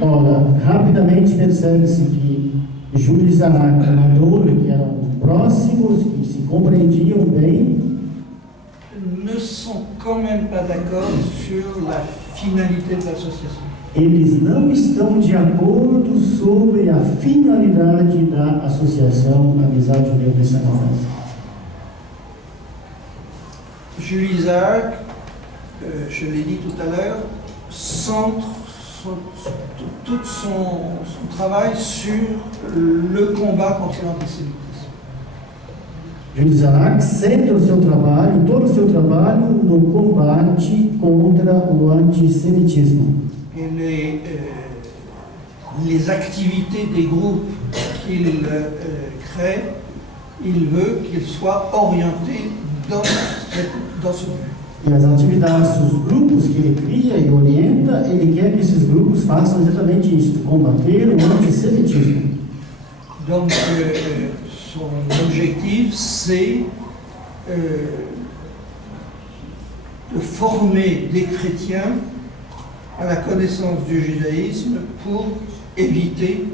Ora, rapidamente percebe-se que Júlio Isaac e Maduro, que eram próximos e se compreendiam bem, ne sont quand même pas d'accord sur la finalité de l'association. eles não estão de acordo sobre a finalidade da associação Amizade Judeu-Cristã na França. Jules Isaac, je l'ai dit tout à l'heure, centre tout son travail sur le combat contre l'antisémitisme. Júlio Isaac centra o seu trabalho, todo o seu trabalho, no combate contra o antissemitismo. Et les activités des groupes qu'il crée, il veut qu'ils soient orientés dans ce but. E as atividades dos grupos que ele cria e orienta, ele quer que esses grupos façam exatamente isso, combater o antissemitismo. Donc son objectif, c'est de former des chrétiens à la connaissance du judaïsme pour éviter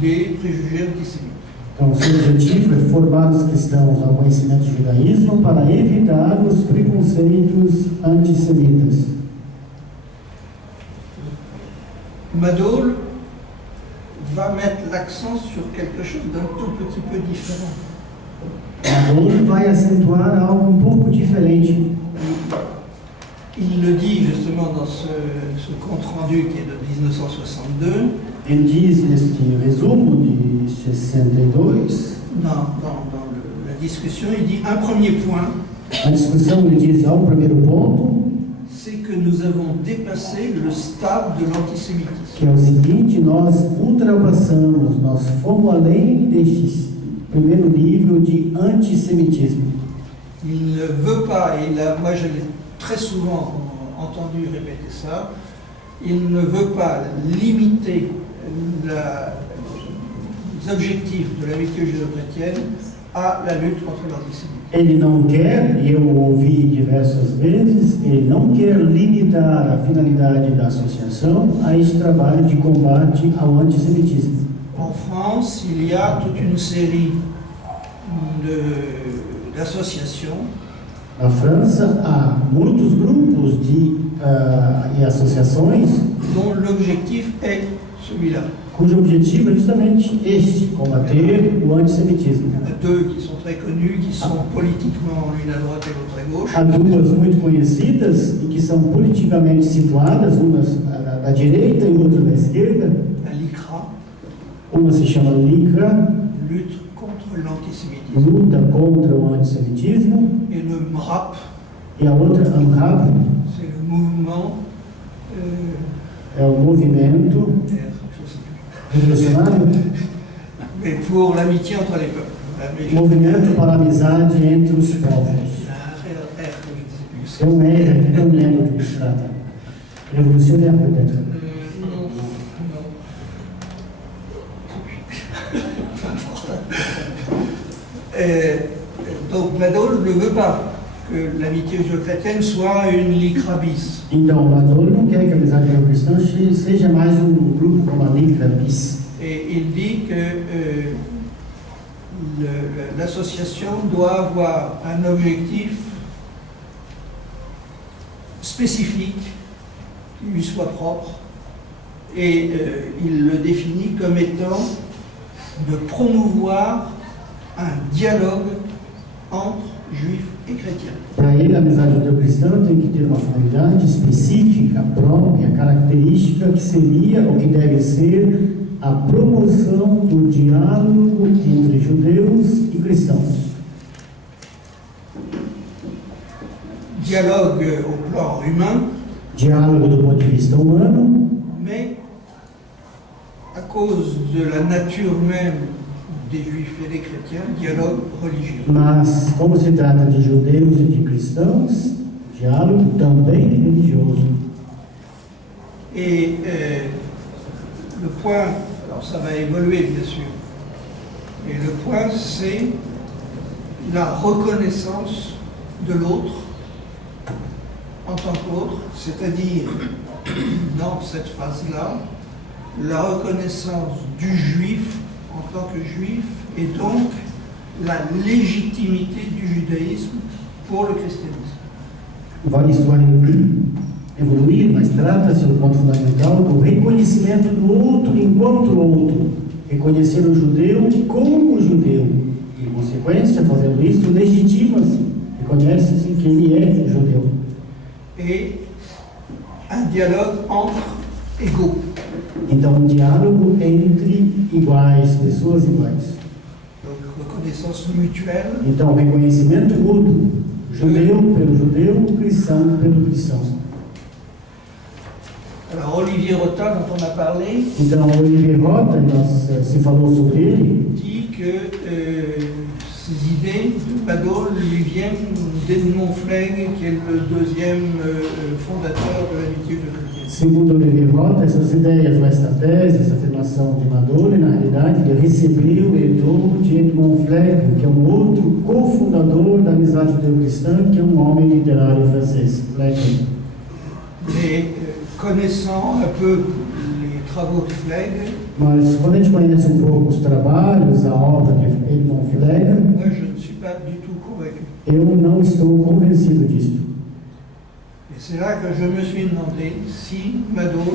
des préjugés antisémites. Então, o seu objetivo é formar os cristãos ao conhecimento do judaísmo para evitar os preconceitos antissemitas. Madol va mettre l'accent sur quelque chose d'un tout petit peu différent. Maduro vai acentuar algo pouco diferente. Il le dit justement dans ce compte-rendu qui est de 1962, Ele diz neste resumo de 62, la discussion, il dit un premier point, a discussão ele diz, ao primeiro ponto, c'est que nous avons dépassé le stade de l'antisémitisme. que é o seguinte: nós ultrapassamos, nós fomos além deste primeiro nível de antissemitismo. Il ne veut pas, et là, moi je l'ai très souvent entendu répéter ça, il ne veut pas limiter les objectifs de l'amitié judéo-chrétienne à la lutte contre l'antisémitisme. Ele não quer, e eu ouvi diversas vezes, ele não quer limitar a finalidade da associação a este trabalho de combate ao antissemitismo. En France, il y a toute une série d'associations Na França, há muitos grupos e associações dont l'objectif est celui-là. cujo objetivo é justamente este, combater o antissemitismo. Il y en a deux qui sont très connus, qui sont politiquement l'une à droite et l'autre à gauche. Há duas muito conhecidas e que são politicamente situadas, uma da direita e outra da esquerda. La LICRA, Uma se chama LICRA, lutte contre l'antisémitisme, luta contra o antissemitismo, et le MRAP, e a outra, ANRAP, c'est le mouvement é o movimento je sais plus, revolucionário, mais pour l'amitié entre les peuples. Mais movimento para a amizade entre os povos. je ne sais plus. É um R aqui que eu não lembro do que se trata. Revolucionário, peut-être. Non. Donc Madol ne veut pas que l'amitié judéo-chrétienne soit une LICRA bis. Então, o Maduro não quer que a amizade cristã seja mais um grupo como a LICRA bis. Et il dit que l'association doit avoir un objectif spécifique qui lui soit propre, et il le définit comme étant de promouvoir un dialogue entre juifs et chrétiens. Para ele, a amizade judeu-cristã tem que ter uma finalidade específica, própria, característica, que seria, ou que deve ser, a promoção do diálogo entre judeus e cristãos. Dialogue au plan humain, Diálogo do ponto de vista humano, mais à cause de la nature même des juifs et des chrétiens, dialogue religieux. mas como se trata de judeus e de cristãos, diálogo também religioso. Et le point, alors ça va évoluer bien sûr, mais le point c'est la reconnaissance de l'autre en tant qu'autre, c'est-à-dire dans cette phase-là, la reconnaissance du juif en tant que juif et donc la légitimité du judaïsme pour le christianisme. Vale isso vai evoluir, mas trata-se do ponto fundamental do reconhecimento do outro enquanto outro. Reconhecer o judeu como judeu. E, em consequência, fazendo isso, legitima-se, reconhece-se que ele é judeu. Et un dialogue entre égaux. Então, um diálogo entre iguais, pessoas iguais. Donc reconnaissance mutuelle. Então, reconhecimento mútuo. Judeu pelo judeu, cristão pelo cristão. Alors Olivier Rota, dont on a parlé, Então, Olivier Rota, se falou sobre ele, dit que ces idées de Madol lui viennent d'Edmond Flegg, qui est le deuxième fondateur de l'amitié judéo-chrétienne. segundo Olivier Rota, essas ideias, ou esta tese, essa afirmação de Madole, na realidade, ele recebeu e herdou de Edmond Flegg, que é um outro cofundador da amizade judeu-cristã, que é um homem literário francês, Flegg. Mais connaissant un peu les travaux de Flegg, Mas quando a gente conhece um pouco os trabalhos, a obra de Edmond Flegg, moi je ne suis pas du tout convaincu. eu não estou convencido disso. Et c'est là que je me suis demandé si Madol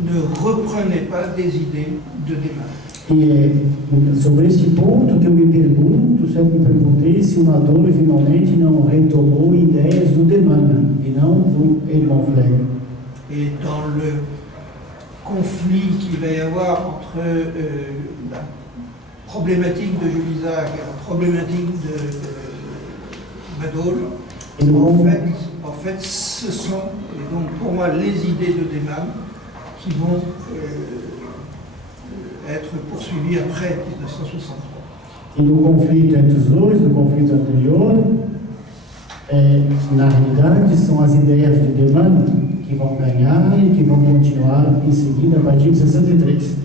ne reprenait pas des idées de Desmanes. E é sobre este ponto que eu me pergunto, sempre me perguntei se o Madole finalmente não retomou ideias do Desmanes e não do Edmond Flegg. Et dans le conflit qu'il va y avoir entre la problématique de Jules Isaac et la problématique de Madol, Et donc, en fait, ce sont, et donc pour moi, les idées de Desmanes qui vont être poursuivies après 1963. e no conflito entre os dois, no conflito anterior, na realidade são as ideias de Desmanes que vão ganhar e que vão continuar em seguida a partir de 63.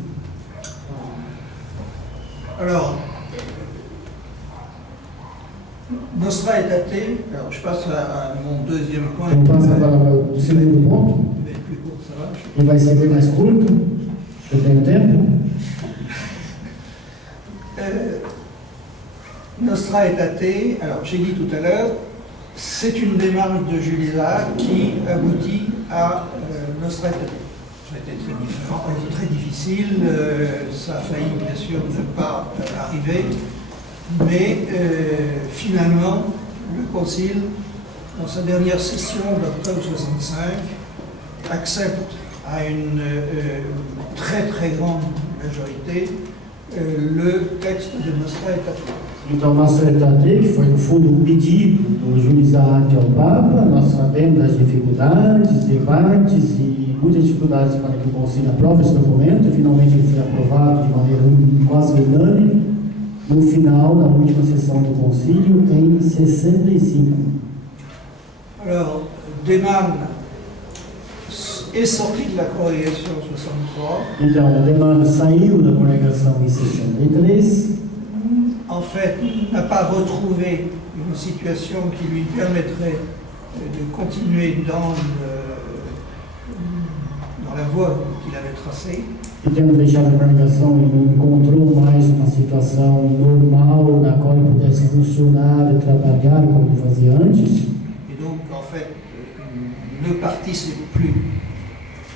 Alors, Nostra Aetate, alors je passe à mon deuxième point. Então passa para o segundo ponto, Il va être plus court, ça va. e vai ser bem mais curto, eu tenho tempo. Nostra Aetate, alors j'ai dit tout à l'heure, c'est une démarche de Jules Isaac qui aboutit à Nostra Aetate. Ça a été très difficile, ça a failli bien sûr ne pas arriver, mais finalement le Concile, dans sa dernière session d'octobre 65, accepte à une très très grande majorité le texte de Nostra Aetate. Então, Nostra Aetate, que foi no fundo um pedido do Jules Isaac ao Papa, nós sabemos das dificuldades, debates e muitas dificuldades para que o Concílio aprove esse documento, e finalmente ele foi aprovado de maneira quase unânime, no final, na última sessão do Concílio, em 65. Alors, Desmanes est sorti de la congrégation en 63. Então, o Desmanes saiu da congregação em 63. En fait, n'a pas retrouvé une situation qui lui permettrait de continuer dans la voie qu'il avait tracée. E tendo deixado a congregação, ele não encontrou mais uma situação normal na qual ele pudesse funcionar e trabalhar como ele fazia antes. Et donc, en fait, ne participe plus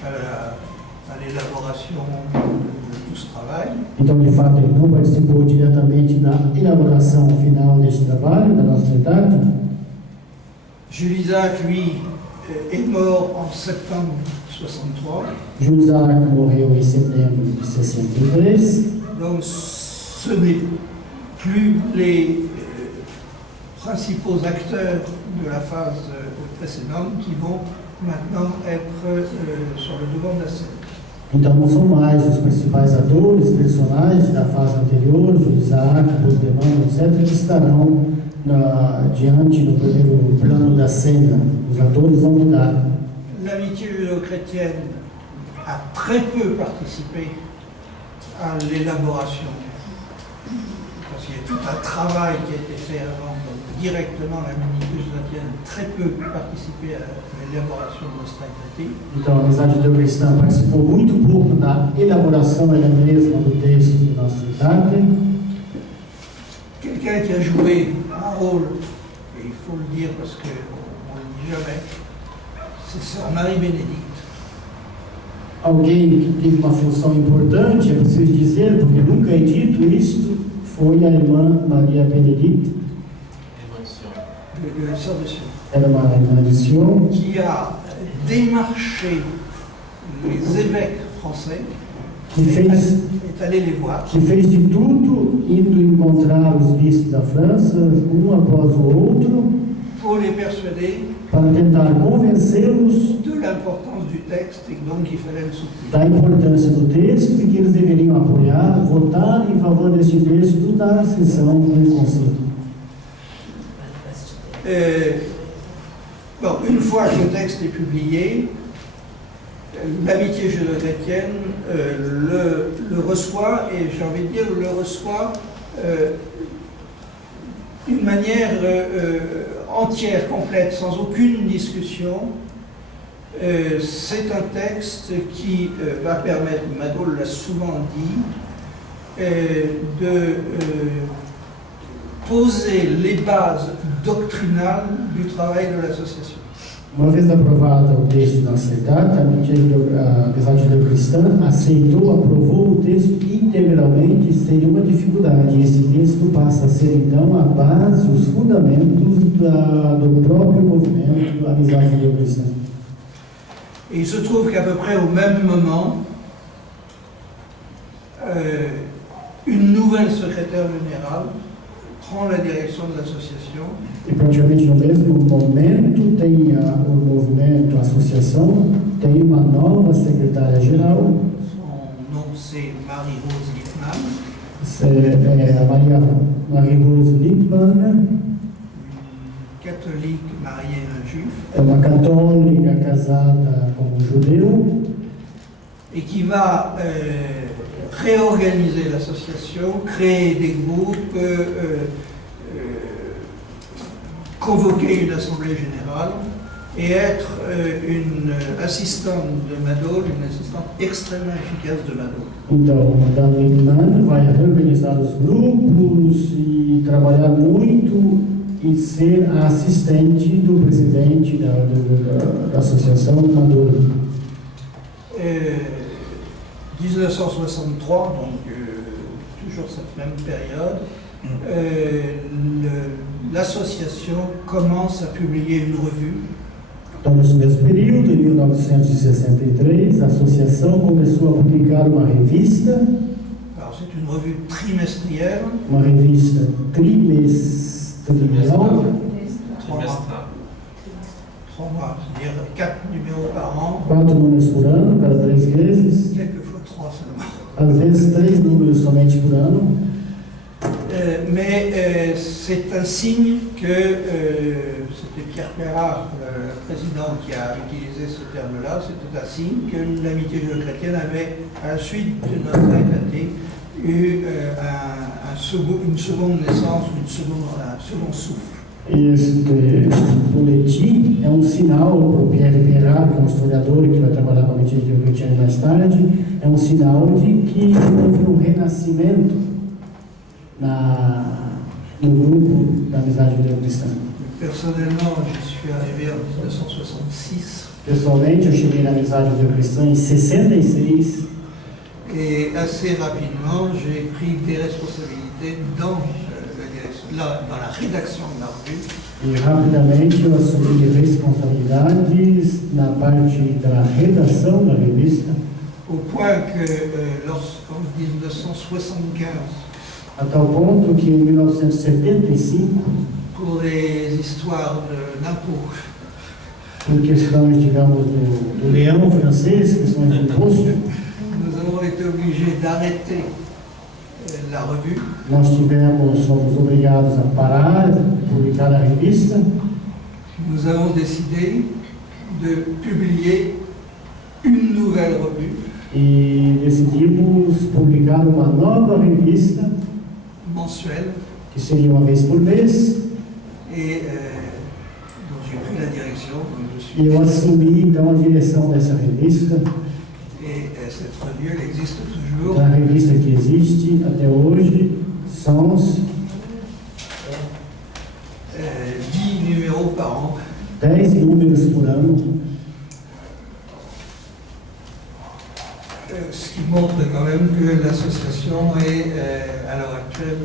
à l'élaboration de tout ce travail. Então, de fato, ele não participou diretamente da elaboração final deste trabalho, da nossa idade. Jules Isaac, lui, est mort en septembre 63. Jules Isaac morreu em setembro de 63. Donc, ce n'est plus les principaux acteurs de la phase précédente qui vont maintenant être sur le devant de la scène. Então, não são mais os principais atores, personagens da fase anterior, Jules Isaac, Baudelman, etc., que estarão diante do primeiro plano da cena. Os atores vão mudar. L'amitié judéo-chrétienne a très peu participé à l'élaboration, parce qu'il y a tout un travail qui a été fait avant, donc directement l'amitié judéo-chrétienne a très peu participé à l'élaboration de Nostra Aetate. Então, a amizade judeu-cristã participou muito pouco da elaboração ela mesma do texto de Nostra quelqu'un qui a joué un rôle, et il faut le dire parce qu'on ne le dit jamais, c'est Sœur Marie-Bénédicte. Alguém que teve uma função importante, é preciso dizer, porque nunca é dito isto, foi a irmã Maria Benedicte. Le sœur de Sion, Era uma irmã de Sion, qui a démarché les évêques français, que fez, est allé les voir, que fez de tudo, indo encontrar os bispos da França, um após o outro, pour les persuader para tentar convencê-los de l'importance du texte et donc il fallait le soutenir. da importância do texto e que eles deveriam apoiar, votar em favor deste texto da sessão do Conselho. Bon, une fois que le texte est publié, l'amitié judéo-chrétienne le reçoit, et j'ai envie de dire, le reçoit d'une manière entière, complète, sans aucune discussion. C'est un texte qui va permettre, Madol l'a souvent dit, de poser les bases doctrinales du travail de l'association. Uma vez aprovado o texto na SEDAT, a Amizade Judeu-Cristã aceitou, aprovou o texto integralmente, sem nenhuma dificuldade. Esse texto passa a ser, então, a base, os fundamentos do próprio movimento da Amizade Judeu-Cristã. Et il se trouve qu'à peu près au même moment, une nouvelle secrétaire générale prend la direction de l'association. E praticamente no mesmo momento tem o movimento, a associação, tem uma nova secretária-geral. Son nom c'est Marie-Rose Lippmann, É a Marie-Rose Lippmann, une catholique mariée à un juif, é uma católica casada com um judeu, et qui va réorganiser l'association, créer des groupes, convoquer une assemblée générale et être une assistante de Madol, une assistante extrêmement efficace de Madol. Então, a Madame Lippmann vai reorganizar os grupos e trabalhar muito e ser a assistente do presidente da associação Maduro. 1963, donc toujours cette même période, l'association commence à publier une revue. Então, nesse mesmo período, em 1963, a associação começou a publicar uma revista. Alors c'est une revue trimestrielle, Uma revista trimestral, 3 mois, c'est-à-dire 4 numéros par an, 4 números por ano, cada 3 meses, quelquefois 3 seulement. às vezes 3 números somente por ano. Mais c'est un signe que c'était Pierre Perrat, le président, qui a utilisé ce terme-là. C'était un signe que l'amitié judéo-chrétienne avait, à la suite de notre éclaté, eu une seconde naissance, un second souffle. Este boletim é um sinal para o Pierre Perrat, que é um historiador que vai trabalhar com a Amitié Judéo-Chrétienne mais tarde, é um sinal de que houve um renascimento no grupo da Amizade Judeu-Cristã. Personnellement, je suis arrivé en 1966 Pessoalmente, eu cheguei na Amizade Judeu-Cristã em 66 et assez rapidement, j'ai pris des responsabilités dans la rédaction de la revue. e rapidamente eu assumi responsabilidades na parte da redação da revista, Au point que lorsqu'en 1975, a tal ponto que em 1975, pour les histoires d'impôts, por questões, digamos, do leão francês, questões de imposto, nous avons été obligés d'arrêter la revue. nós fomos obrigados a parar de publicar a revista Nous avons décidé de publier une nouvelle revue e decidimos publicar uma nova revista, mensuelle que seria uma vez por mês, et dont j'ai pris la direction, donc je suis. e eu assumi então a direção dessa revista, Et cette revue, elle existe toujours. da revista que existe até hoje, Sons. 10 números por ano, ce qui montre quand même que l'association est à l'heure actuelle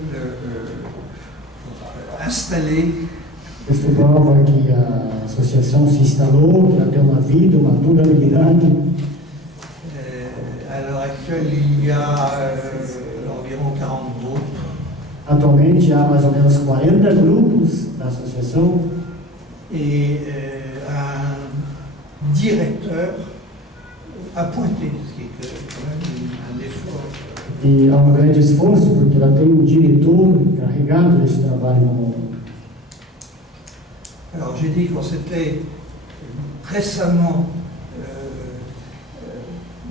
installée. isso prova que a associação se instalou, que ela tem uma vida, uma durabilidade. À l'heure actuelle, il y a environ 40 groupes. Atualmente há mais ou menos 40 grupos da associação Et un directeur appointé, ce qui est quand même un effort. e há um grande esforço porque ela tem um diretor encarregado desse trabalho no mundo. Alors j'ai dit qu'on s'était récemment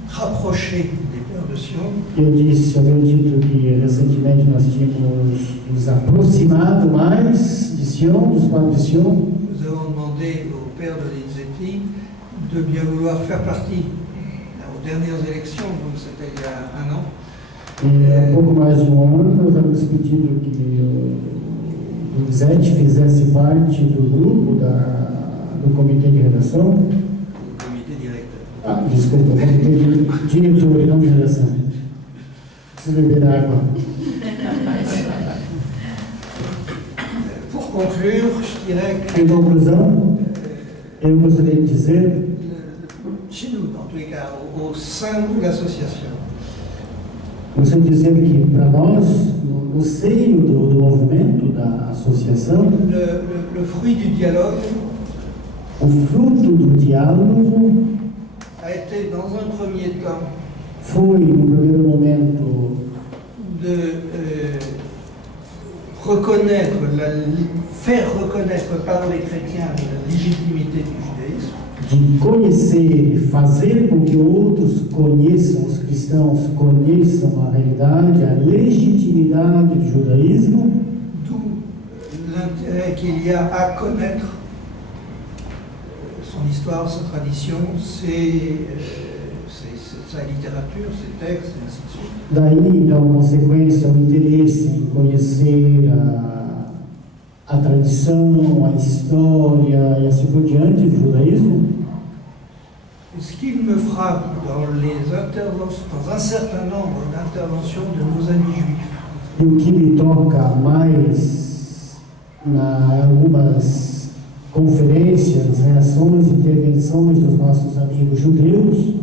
rapproché des Pères de Sion. Eu havia dito que recentemente nós tínhamos nos aproximado mais de Sion, dos padres de Sion. Nous avons demandé au Père de Ligeti de bien vouloir faire partie aux dernières élections, donc c'était il y a un an. E há pouco mais de um ano nós havíamos pedido que o Ligeti fizesse parte do grupo do comitê de redação. Au comité directeur. Desculpa, comitê de diretor e não de redação. Preciso beber água. Pour conclure, je dirais que Em conclusão, eu gostaria de dizer chez nous, en tous les cas, au sein de l'association, gostaria de dizer que para nós, no seio do movimento da associação, le fruit du dialogue o fruto do diálogo a été, dans un premier temps, foi, no primeiro momento, de reconnaître, faire reconnaître par les chrétiens la légitimité du judaïsme, de conhecer, fazer com que outros conheçam, os cristãos conheçam a realidade, a legitimidade do judaísmo, d'où l'intérêt qu'il y a à connaître son histoire, sa tradition, sa littérature, ses textes, et ainsi de suite. daí, então, consequência, o interesse em conhecer a tradição, a história e assim por diante do judaísmo. Et ce qui me frappe dans un certain nombre d'interventions de nos amis juifs, E o que me toca mais em algumas conferências, reações, intervenções dos nossos amigos judeus,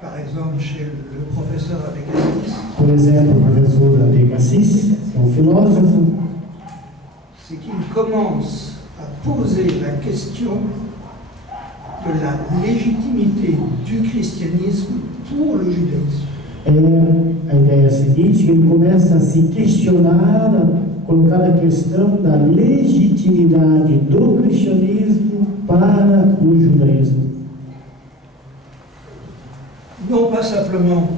par exemple chez le professeur Abécassis, por exemplo, o professor Abécassis, que é um filósofo, c'est qu'il commence à poser la question de la légitimité du christianisme pour le judaïsme. a ideia seguinte, que ele começa a se questionar, a colocar a questão da legitimidade do cristianismo para o judaísmo. Non pas simplement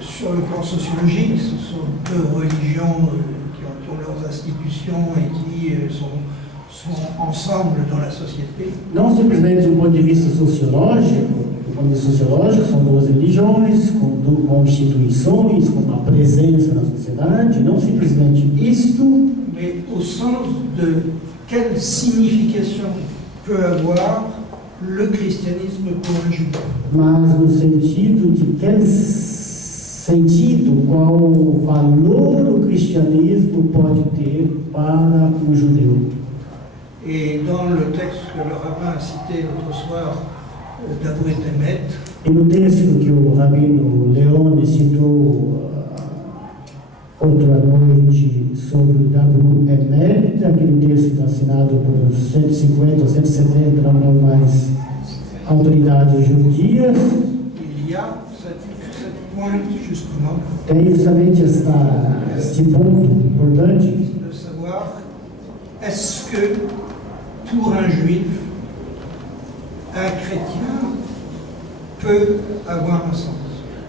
sur le plan sociologique, ce sont deux religions qui ont leurs institutions et qui sont ensemble dans la société. Não simplesmente do ponto de vista sociológico, são duas religiões, com instituições, com uma presença na sociedade, não simplesmente isto, Mais au sens de quelle signification peut avoir le christianisme pour le juif. mas no sentido de qual valor o cristianismo pode ter para o judeu. Et dans le texte que le rabbin a cité l'autre soir d'Abrit Emet, E no texto que o rabino Leone citou outra noite sobre W. Emet, aquele texto assinado por 150 ou 170 não mais autoridades judias, il y a cette pointe justement tem justamente este ponto importante de savoir est-ce que pour un juif, un chrétien peut avoir un sens.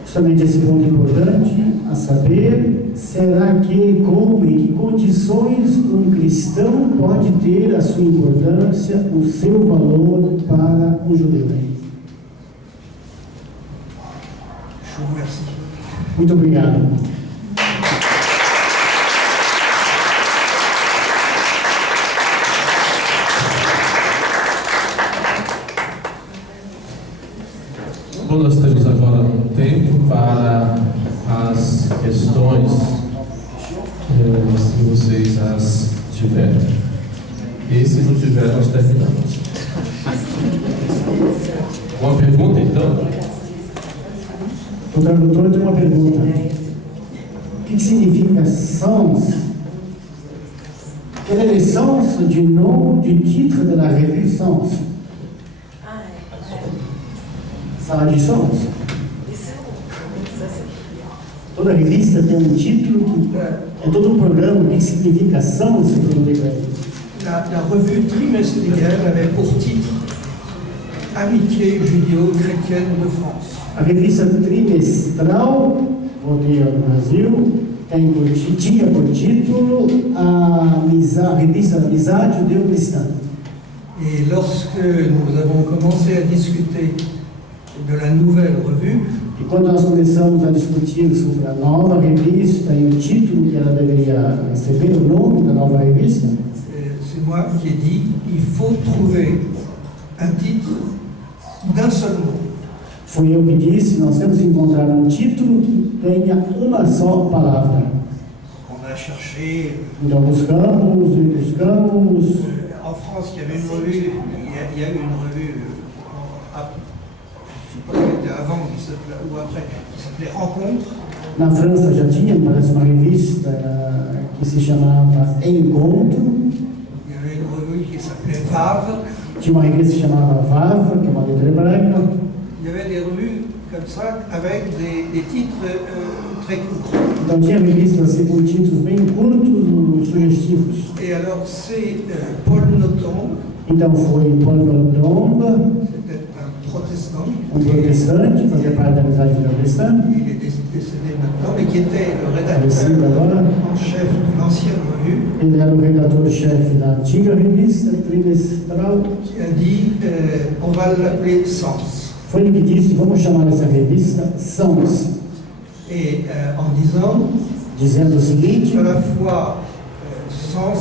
justamente esse ponto importante a saber, será que, como e que condições um cristão pode ter a sua importância, o seu valor para o judeu? Je vous remercie. Muito obrigado. Então nós temos agora um tempo para as questões, se vocês as tiverem. E se não tiver, nós terminamos. Uma pergunta então? O tradutor tem uma pergunta. O que significa sens? Quel est le sens du nom du titre de la revue Sens? Ça a du sens. Toda revista tem um título, é todo um programa. O que significa Sens? La revue trimestrielle avait pour titre Amitié judéo-chrétienne de France. A revista trimestral, rodeia no Brasil, tinha por título a revista Amizade Judeu-Cristã. Et lorsque nous avons commencé à discuter de la nouvelle revue, E quando nós começamos a discutir sobre a nova revista e o título que ela deveria receber, o nome da nova revista, c'est moi qui ai dit il faut trouver un titre d'un seul mot. fui eu que disse, nós temos que encontrar um título que tenha uma só palavra. On a cherché. Então buscamos e buscamos. En France, il y avait une revue, il y a eu une revue, je ne sais pas si c'était avant ou après, qui s'appelait Rencontre. Na França já tinha, parece, uma revista que se chamava Encontro. Il y avait une revue qui s'appelait Vave. Tinha uma revista que se chamava Vava, que é uma letra hebraica. Il y avait des revues comme ça, avec des titres très courts. Então tinha revistas assim, com títulos bem curtos, sugestivos. Et alors c'est Paul Nothomb. Então foi Paul Nothomb, C'était un protestant. protestante, fazia parte da amizade cristã. Il est décédé maintenant, mais qui était le Falecido rédacteur agora. en chef de l'ancienne revue, Ele era o redator-chefe da antiga revista trimestral. qui a dit on va l'appeler Sens. Foi ele que disse, vamos chamar essa revista Sens, Et en dizendo o seguinte: à la fois sens,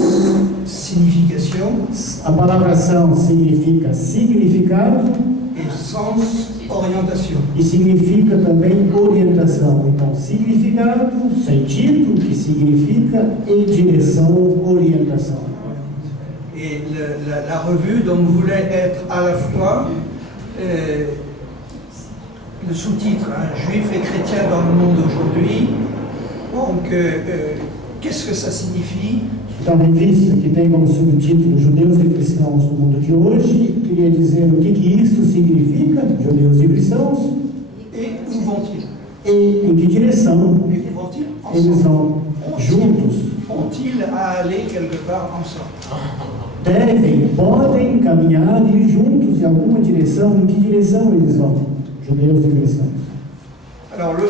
signification, a palavra sens significa significado et sens, orientation. e significa também orientação. Então, significado, sentido, que significa, e direção, orientação. Et la revue donc voulait être à la fois le sous-titre, juif et chrétien dans le monde aujourd'hui. Donc, qu'est-ce que ça signifie? Então, a revista que tem como subtítulo Judeus e Cristãos no Mundo de Hoje, queria dizer o que isso significa, judeus e cristãos, Et où vont-ils? e em que direção Et où vont-ils eles ensemble? vão juntos. Ont-ils à aller quelque part ensemble? Podem caminhar e ir juntos em alguma direção. Em que direção eles vão? Judeus e cristãos. Alors, je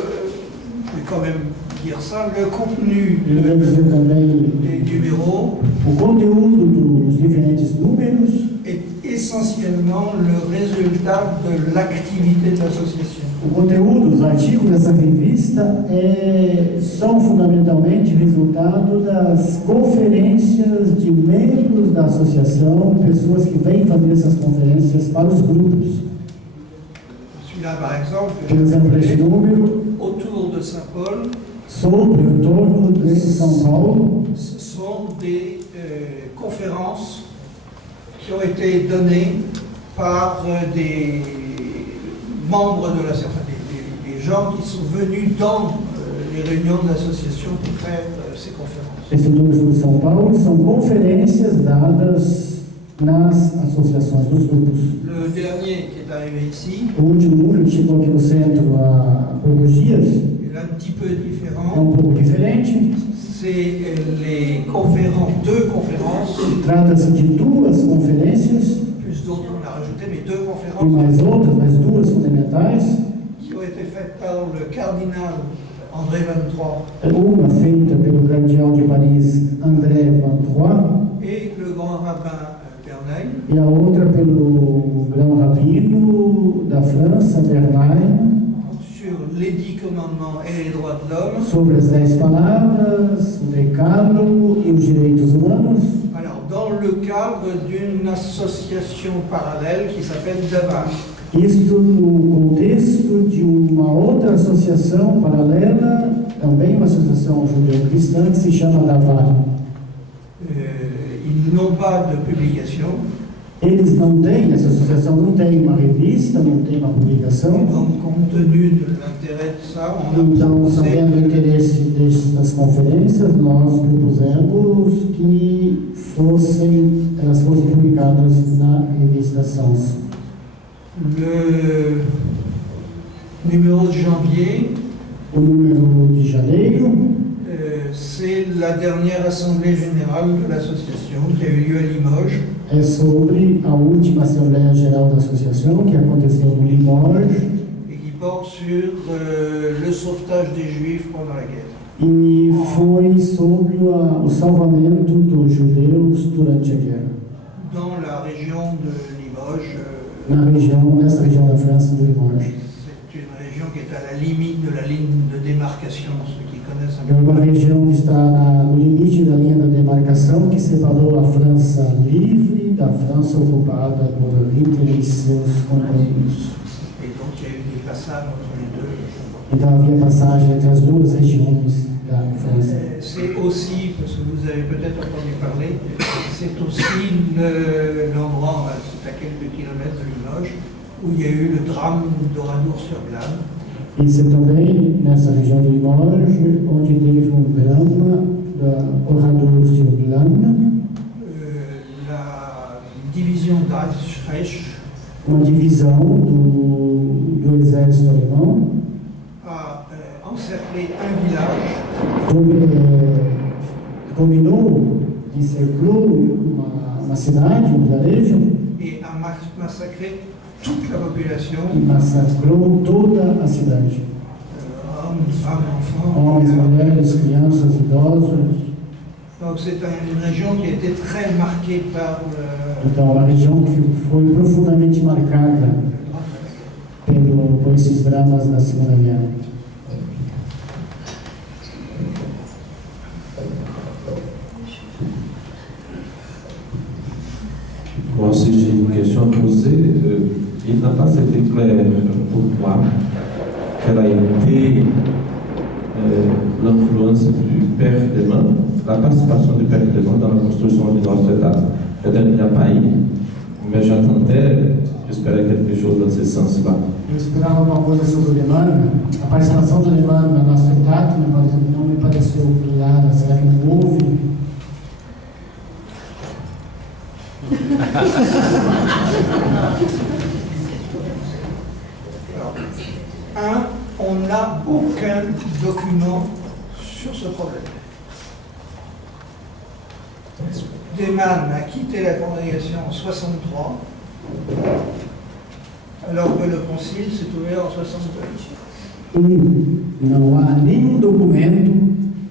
vais quand même dire ça, le contenu Ele vai dizer também des numéros o conteúdo dos diferentes números est essentiellement le résultat de l'activité de l'association. o conteúdo, os artigos dessa revista são fundamentalmente resultado das conferências de membros da associação, pessoas que vêm fazer essas conferências para os grupos. Celui-là, par exemple, Por exemplo, este número, autour de Saint-Paul, sobre o torno de São Paulo, ce sont des conférences qui ont été données par des membres de l'association, des gens qui sont venus dans les réunions de l'association pour faire ces conférences. esse número sobre São Paulo, são conferências dadas nas associações dos grupos. Le dernier qui est arrivé ici O último número que chegou aqui no centro há poucos dias est un petit peu é différent. pouco diferente. C'est les conférences, deux conférences, Trata-se de duas conferências, plus d'autres on a rajouté, mais deux e conférences mais outras, mais duas fundamentais. qui ont été faites par le cardinal André 23 Uma feita pelo cardeal de Paris, André Van Troyes, et le grand rabbin Bernay, e a outra pelo grão rabino da França, Bernay, sur les 10 commandements et les droits de l'homme. sobre as 10 palavras, o decálogo e os direitos humanos, Alors, dans le cadre d'une association parallèle qui s'appelle DAVAS. Isto no contexto de uma outra associação paralela, também uma associação judeu-cristã, que se chama Davar. Ils n'ont pas de publication, Eles não têm, essa associação não tem uma revista, não tem uma publicação. donc compte tenu de l'intérêt de ça, on a Então, proposé sabendo o interesse das conferências, nós propusemos que elas fossem publicadas na revista Sons. le numéro de janvier. O número de janeiro C'est la dernière assemblée générale de l'association qui a eu lieu à Limoges. é sobre a última Assembleia Geral da Associação, que aconteceu no Limoges, Et qui porte sur le sauvetage des Juifs pendant la guerre. e foi sobre o salvamento dos judeus durante a guerra, Dans la région de Limoges, nessa região da França, do Limoges. c'est une région qui est à la limite de la ligne de démarcation, ceux qui connaissent un É peu. uma região que está no limite da linha da demarcação que separou a França livre da França ocupada por Hitler e seus companheiros. Et donc il y a eu des passages entre les deux. Então havia passagem entre as duas regiões da França. C'est aussi, parce que vous avez peut-être entendu parler, c'est aussi l'endroit, c'est à quelques kilomètres de Limoges, où il y a eu le drame d'Oradour-sur-Glane. Isso é também nessa região do Limoges, onde teve drama da Oradour-sur-Glane, La division d'Eichrecht uma divisão do exército alemão, a encerclé un village dominou e cercou uma cidade, um vilarejo, et a massacré toute la population, e massacrou toda a cidade. hommes, femmes, Homens, enfants. mulheres, crianças, idosos. Donc c'est une région qui a été très marquée par le Então, uma região que foi profundamente marcada por esses dramas da Segunda Guerra. Bon, si j'ai une question à poser, il n'a pas été clair pour moi quelle a été l'influence du Père Clément, la participation du Père Clément dans la construction de Notre-Dame. Peut-être qu'il n'y a pas eu, mais j'espérais quelque chose dans ce sens-là. Eu esperava uma coisa sobre o Lemano. A participação do Lemano na nossa cidade não me pareceu clara. Será que não houve? on n'a aucun document sur ce problème. Deman a quitté la congrégation en 63, alors que le concile s'est ouvert en 62. Não há nenhum documento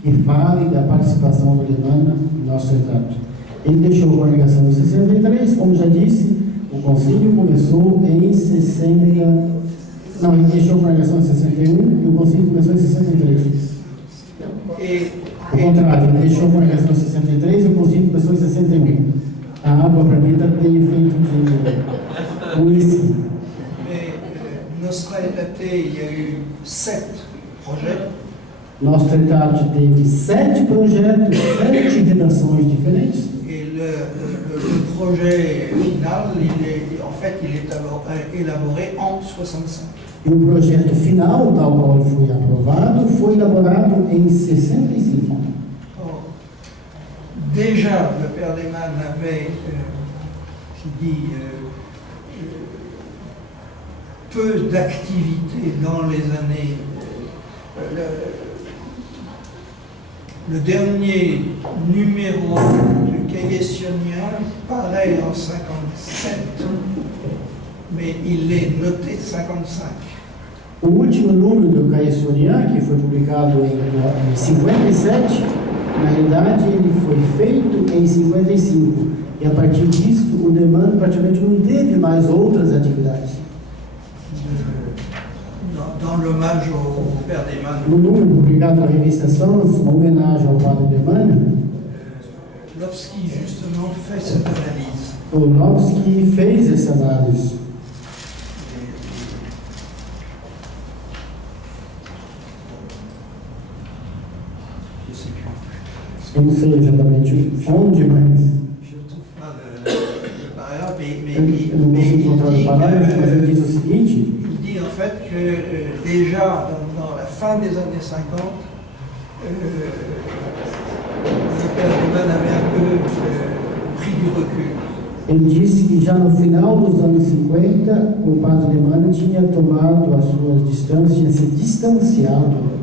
que fale da participação do Lemano na nossa cidade. Ele deixou a congregação em 63, como já disse, o concílio começou em 60. Não, ele deixou a congregação em 61 e o concílio começou em 63. Ao contrário, ele deixou a congregação em 63 e o concílio começou em 61. A água para mim tem efeito de uísque. Nostra Aetate, il y a eu 7 projets. Nostra Aetate teve 7 projetos, 7 redações diferentes. Et le projet final, il est élaboré en 65. E o projeto final, tal qual ele foi aprovado, foi elaborado em 65. Or, déjà, le Père Deman avait, peu d'activité dans les années. Le dernier numéro du cahier sionien paraît en 57, mais il est noté 55. O último número do Caissonian, que foi publicado em 57, na realidade ele foi feito em 55. E a partir disso, o Deman praticamente não teve mais outras atividades. Dans l'hommage au Père Deman, No número publicado na revista Sons, uma homenagem ao Padre Deman, Lovski justement fait cette analyse. Orlovsky fez essa análise. je sais plus. Eu não sei exatamente onde, mas Je ne trouve pas le paragraphe, eu não consigo encontrar o parágrafo, mas ele diz o seguinte: il dit en fait que déjà dans la fin des années 50, le père Deman avait un peu pris du recul. ele disse que já no final dos anos 50, o padre Deman tinha tomado as suas distâncias, tinha se distanciado.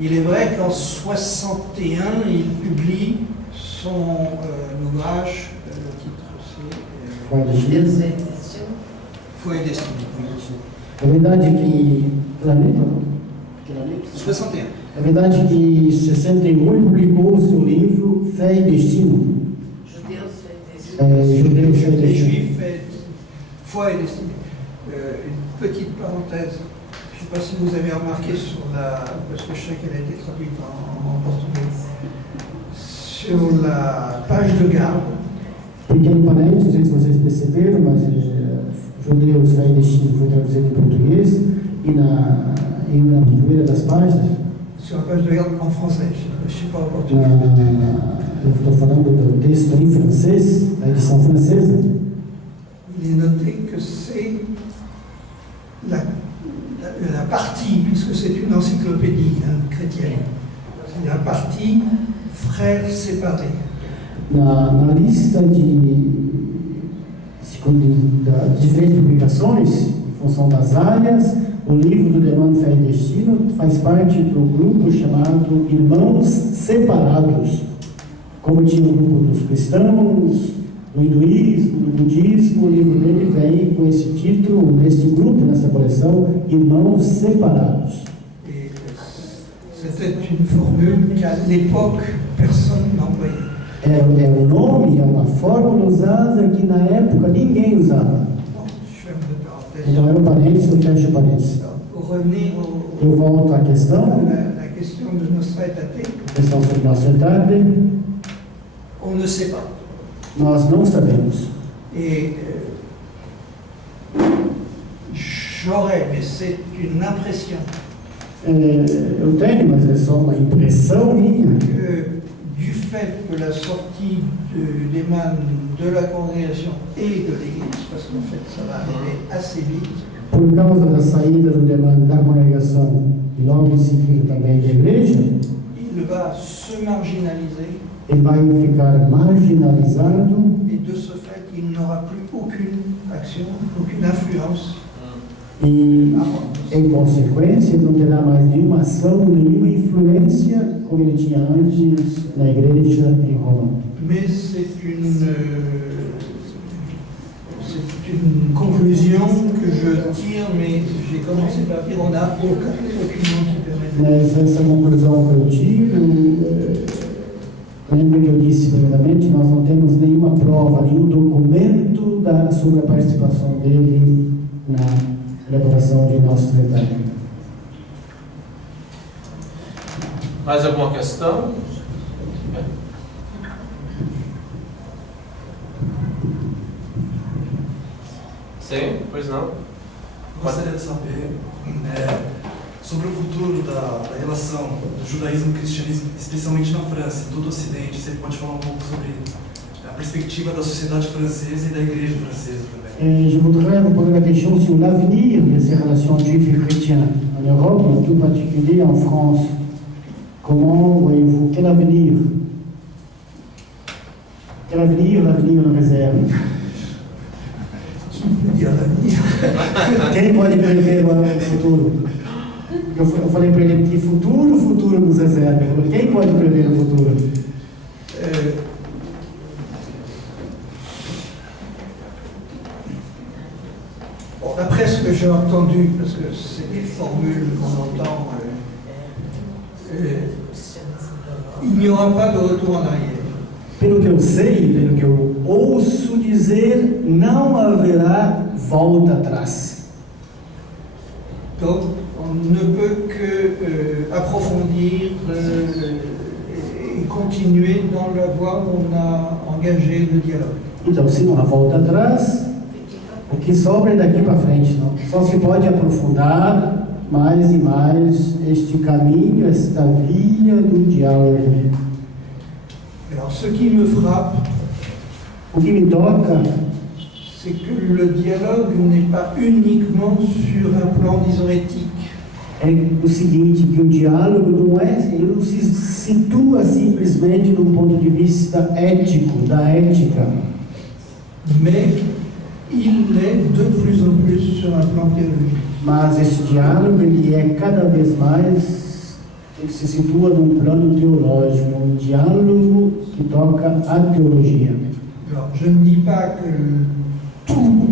Il est vrai qu'en 61, il publie son ouvrage, le titre c'est Foi de Chile. Foi et Destinée. É verdade que. Planeta? 61. É verdade que em 61 ele publicou o seu livro Fé e Destino. Judeus, Fé e Les Destino. Juifs, Foi et Destinée. Une petite parenthèse. Je ne sais pas si vous avez remarqué sur parce que je sais qu'elle a été traduite en portugais, sur la page de garde, Pequeno parênteses, não sei se vocês perceberam, mas Judeus, Fé e Destino foi traduzido em português e na primeira das páginas, sur la page de garde en français, je ne sais pas en portugais. eu estou falando do texto em francês, da edição francesa, Il est noté que c'est la partie, puisque c'est une encyclopédie chrétienne, c'est la partie frères séparés. na lista de diferentes publicações, em função das áreas, o livro do Deman Fé e Destino faz parte do grupo chamado Irmãos Separados. Como tinha o grupo dos cristãos, do hinduísmo, do budismo, o livro dele vem com esse título, nesse grupo, nessa coleção, Irmãos Separados. Et c'était une formule qu'à l'époque, personne n'employait. É um nome, é uma fórmula usada que na época ninguém usava. Bon, je ferme le parenthèse. Então era um parênteses, eu fecho o parênteses. Pour revenir Eu volto à questão, la question de Nostra Aetate, questão sobre nossa idade, on ne sait pas. nós não sabemos. Et j'aurais, mais c'est une impression, Eu tenho, mas é só uma impressão minha, que du fait de la sortie d'Eman de la congrégation et de l'Église, parce qu'en fait ça va arriver assez vite, por causa da saída do Deman da congregação e logo em seguida também da igreja, il va se marginaliser ele vai ficar marginalizado et de ce fait il n'aura plus aucune action, aucune influence. e, em consequência, ele não terá mais nenhuma ação, nenhuma influência como ele tinha antes na igreja em Roma. Mais c'est une conclusion que je tire, mais j'ai commencé par dire on n'a aucun document qui permet de... Mas essa conclusão que eu tiro, lembra que eu disse primeiramente, nós não temos nenhuma prova, nenhum documento sobre a participação dele na elaboração de nosso tratado. Mais alguma questão? Sim, pois não. Gostaria de saber sobre o futuro da relação do judaísmo e cristianismo, especialmente na França, em todo o Ocidente. Você pode falar um pouco sobre a perspective da société française et de l'Église française também. Je voudrais vous poser la question sur l'avenir de ces relations juives et chrétiennes en Europe, en tout particulier en France. Comment voyez-vous, quel avenir l'avenir nous réserve? Dire l'avenir. Quem pode prever o futuro? Eu falei para ele que futuro nos reserva. Quem pode prever o futuro? Bon, d'après ce que j'ai entendu, parce que c'est des formules qu'on entend, il n'y aura pas de retour en arrière. Pelo que eu sei, pelo que eu ouço dizer, não haverá volta atrás. Donc, on ne peut que approfondir et continuer dans la voie où on a engagé le dialogue. Então, se não há volta atrás, o que sobra é daqui para frente. Não? Só se pode aprofundar mais e mais este caminho, esta via do diálogo. Alors ce qui me frappe, O que me toca c'est que le dialogue n'est pas uniquement sur un plan, disons, éthique. é o seguinte, que o diálogo não ele não se situa simplesmente do ponto de vista ético, da ética, Mais il l'est de plus en plus sur un plan théologique. mas esse diálogo ele é cada vez mais, ele se situa num plano teológico, um diálogo que toca a teologia. Alors, je ne dis pas que tous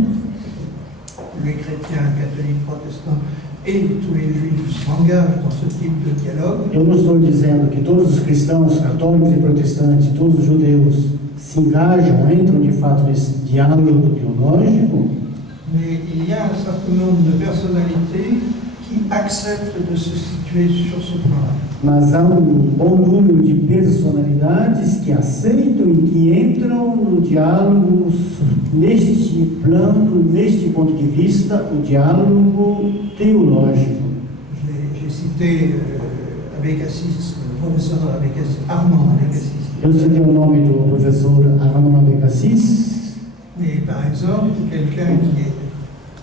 les chrétiens, catholiques, protestants et tous les juifs s'engagent dans ce type de dialogue, Eu não estou dizendo que todos os cristãos, católicos e protestantes, todos os judeus se engajam, entram de fato nesse diálogo teológico, mais il y a un certain nombre de personnalités qui acceptent de se situer sur ce plan-là. mas há bom número de personalidades que aceitam e que entram no diálogo neste plano, neste ponto de vista, o diálogo teológico. J'ai cité Abécassis, le professeur Abécassis, Armand Abécassis. Eu citei o nome do professor Armand Abécassis, Mais par exemple, quelqu'un qui est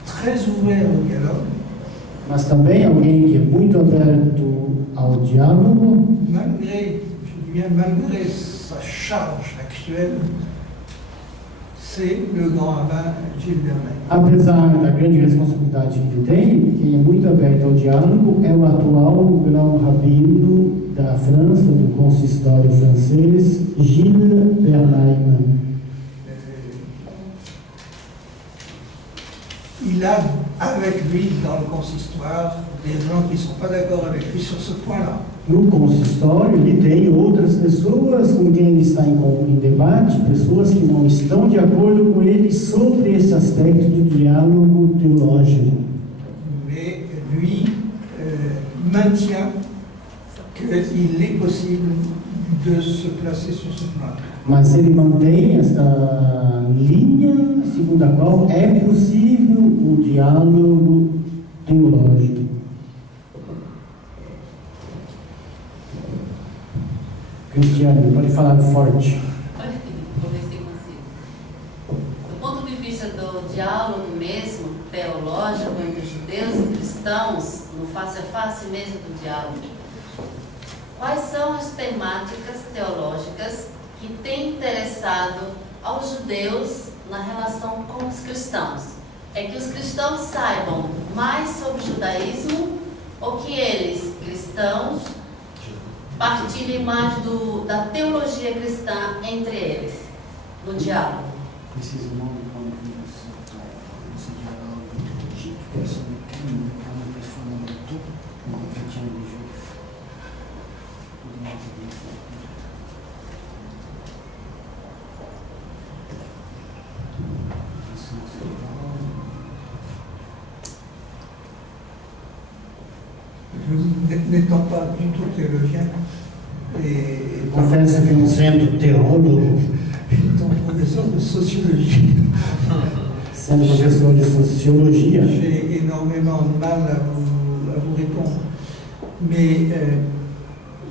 très ouvert au dialogue, mas também alguém que é muito aberto ao diálogo, malgré, je dis bien malgré sa charge actuelle, c'est le grand rabbin Gilles Vernet. apesar da grande responsabilidade que ele tem, quem é muito aberto ao diálogo é o atual grão-rabino da França, do consistório francês, Gilles Bernheim. Il a avec lui dans le consistoire des gens qui ne sont pas d'accord avec lui sur ce point-là. No consistório, ele tem outras pessoas com quem ele está em debate, pessoas que não estão de acordo com ele sobre esse aspecto do diálogo teológico. Mais lui maintient qu'il est possible de se placer sur ce plan. Mas ele mantém essa linha segundo a qual é possível o diálogo teológico. Cristiane, pode falar forte. Olha aqui, vou ver se consigo. Do ponto de vista do diálogo mesmo, teológico entre judeus e cristãos, no face a face mesmo do diálogo, quais são as temáticas teológicas que têm interessado aos judeus na relação com os cristãos? É que os cristãos saibam mais sobre o judaísmo ou que eles, cristãos, partilhem mais da teologia cristã entre eles, no diálogo? Preciso nome quando esse diálogo N'étant pas du tout théologien, et Confesso que não sendo teólogo, étant professeur de sociologie, sendo professor de sociologia, j'ai énormément de mal à vous répondre. Mais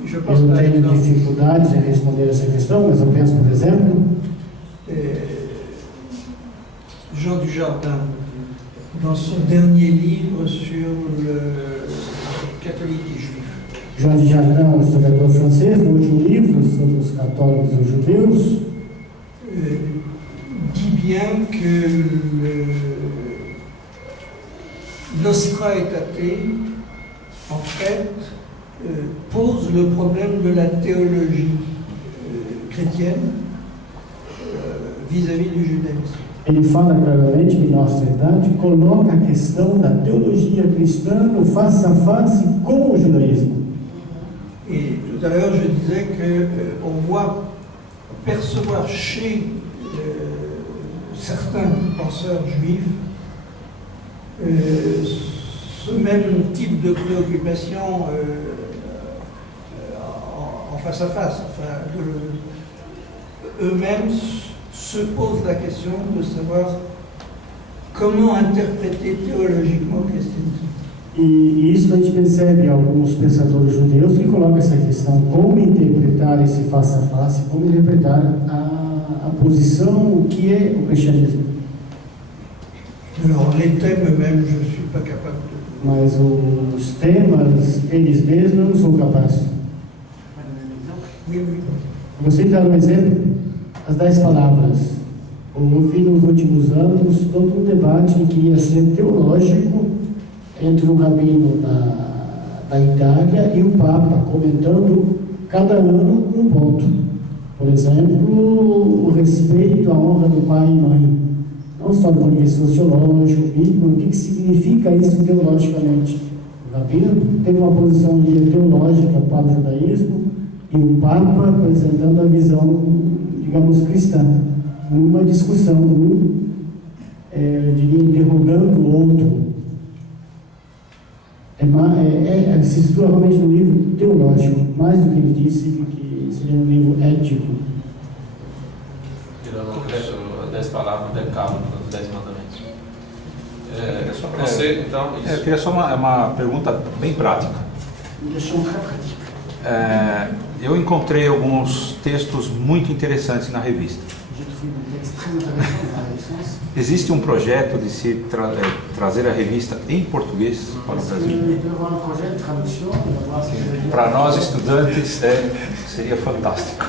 je pense eu par tenho exemple, dificuldades em responder essa questão, mas eu penso, por exemplo, Jean Dujardin, dans son dernier livre sur le catholique et juif, Jean Dujardin, o historiador francês, no último livro sobre os católicos e os judeus, dit bien que l'Ostra Aetate, en fait, pose le problème de la théologie chrétienne vis-à-vis du judaïsme. ele fala claramente que nossa verdade coloca a questão da teologia cristã no face a face com o judaísmo. Et tout à l'heure, je disais qu'on voit percevoir chez certains penseurs juifs ce même type de préoccupation en face à face. Enfin, eux-mêmes se posent la question de savoir comment interpréter théologiquement le christianisme. E isso a gente percebe alguns pensadores judeus que colocam essa questão, como interpretar esse face a face, como interpretar a posição que é o cristianismo. Alors les thèmes même, je ne suis pas capable de... Mas os temas, eles mesmos, eu não sou capaz. Oui, oui. Vou citar um exemplo, as 10 palavras. Houve nos últimos anos todo um debate que ia ser teológico entre um rabino da Itália e o Papa, comentando cada ano um ponto. Por exemplo, o respeito à honra do pai e mãe. Não só do ponto de vista sociológico, bíblico, o que significa isso teologicamente. O rabino teve uma posição de teológica para o judaísmo e o Papa apresentando a visão, digamos, cristã. Numa discussão, eu diria, interrogando o outro. Se estuda realmente no livro teológico, mais do que ele disse, que seria um livro ético. Tirando as 10 palavras do decálogo, dos 10 mandamentos. Você, então... Eu queria só uma pergunta bem prática. Eu encontrei alguns textos muito interessantes na revista. Existe um projeto de se trazer a revista em português para o Brasil? Para nós estudantes seria fantástico.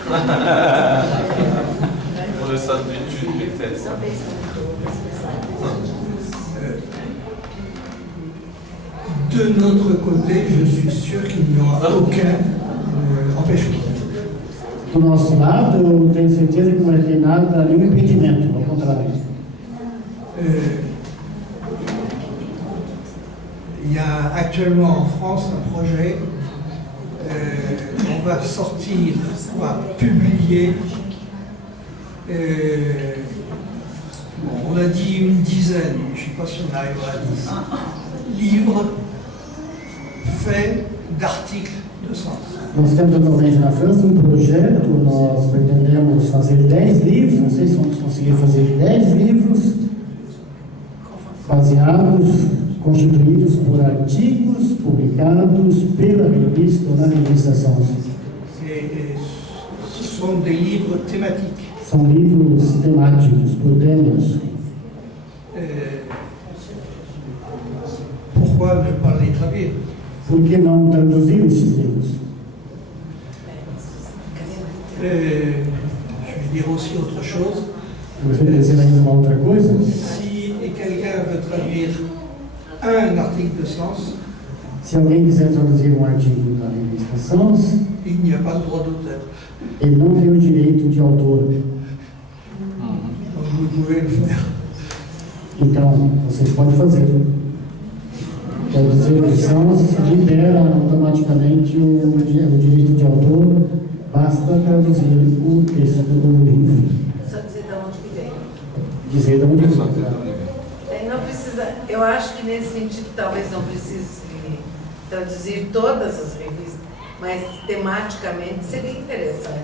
De notre côté, je suis sûr qu'il n'y aura aucun empêchement. Do nosso lado, eu tenho certeza que não vai ter nada, nenhum impedimento, ao contrário. Il y a actuellement en France un projet, on va sortir, on va publier, on a dit une dizaine, je ne sais pas si on arrivera à 10, livres faits d'articles de sens. Nós temos atualmente na França um projeto, nós pretendemos fazer 10 livros, não sei se vamos conseguir fazer 10 livros baseados, constituídos por artigos publicados pela revista ou na revista Sons. Ce sont des livres thématiques. São livros temáticos, por temas. Pourquoi ne pas les traduire? Por que não traduzir esses livros? Je vais dire aussi autre chose. Eu gostaria de dizer ainda uma outra coisa. Si quelqu'un veut traduire un article de sens, Se alguém quiser traduzir um artigo da revista Sons, il n'y a pas de droit d'auteur. ele não tem o direito de autor. Donc vous pouvez le faire. Então, vocês podem fazer. Traduzir o Sons libera automaticamente o direito de autor, basta traduzir o texto do livro. Só dizer de onde que vem. Dizer de onde vem. Não precisa, eu acho que nesse sentido talvez não precise traduzir todas as revistas, mas tematicamente seria interessante.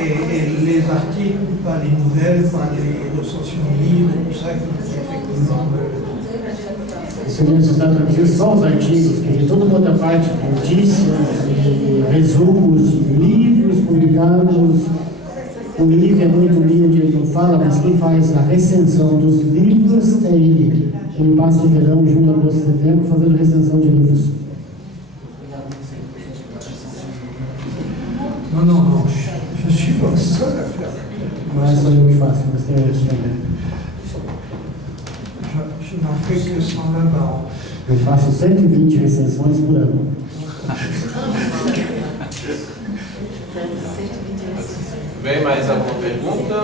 Et les articles, pas les nouvelles, pas les recensions de livres, tout ça, qui effectivement... Seria necessário traduzir só os artigos, que tem toda uma outra parte, notícias, resumos de livros publicados. O livro é muito lindo, ele não fala, mas quem faz a recensão dos livros é ele. Ele passa o verão, junho, agosto, setembro, fazendo recensão de livros. Non, non, non, je suis pas seul à faire. Não é só eu que faço, mas tem outros também. Je n'en fais que 120 par an. Eu faço 120 recensões por ano. Vem mais alguma pergunta?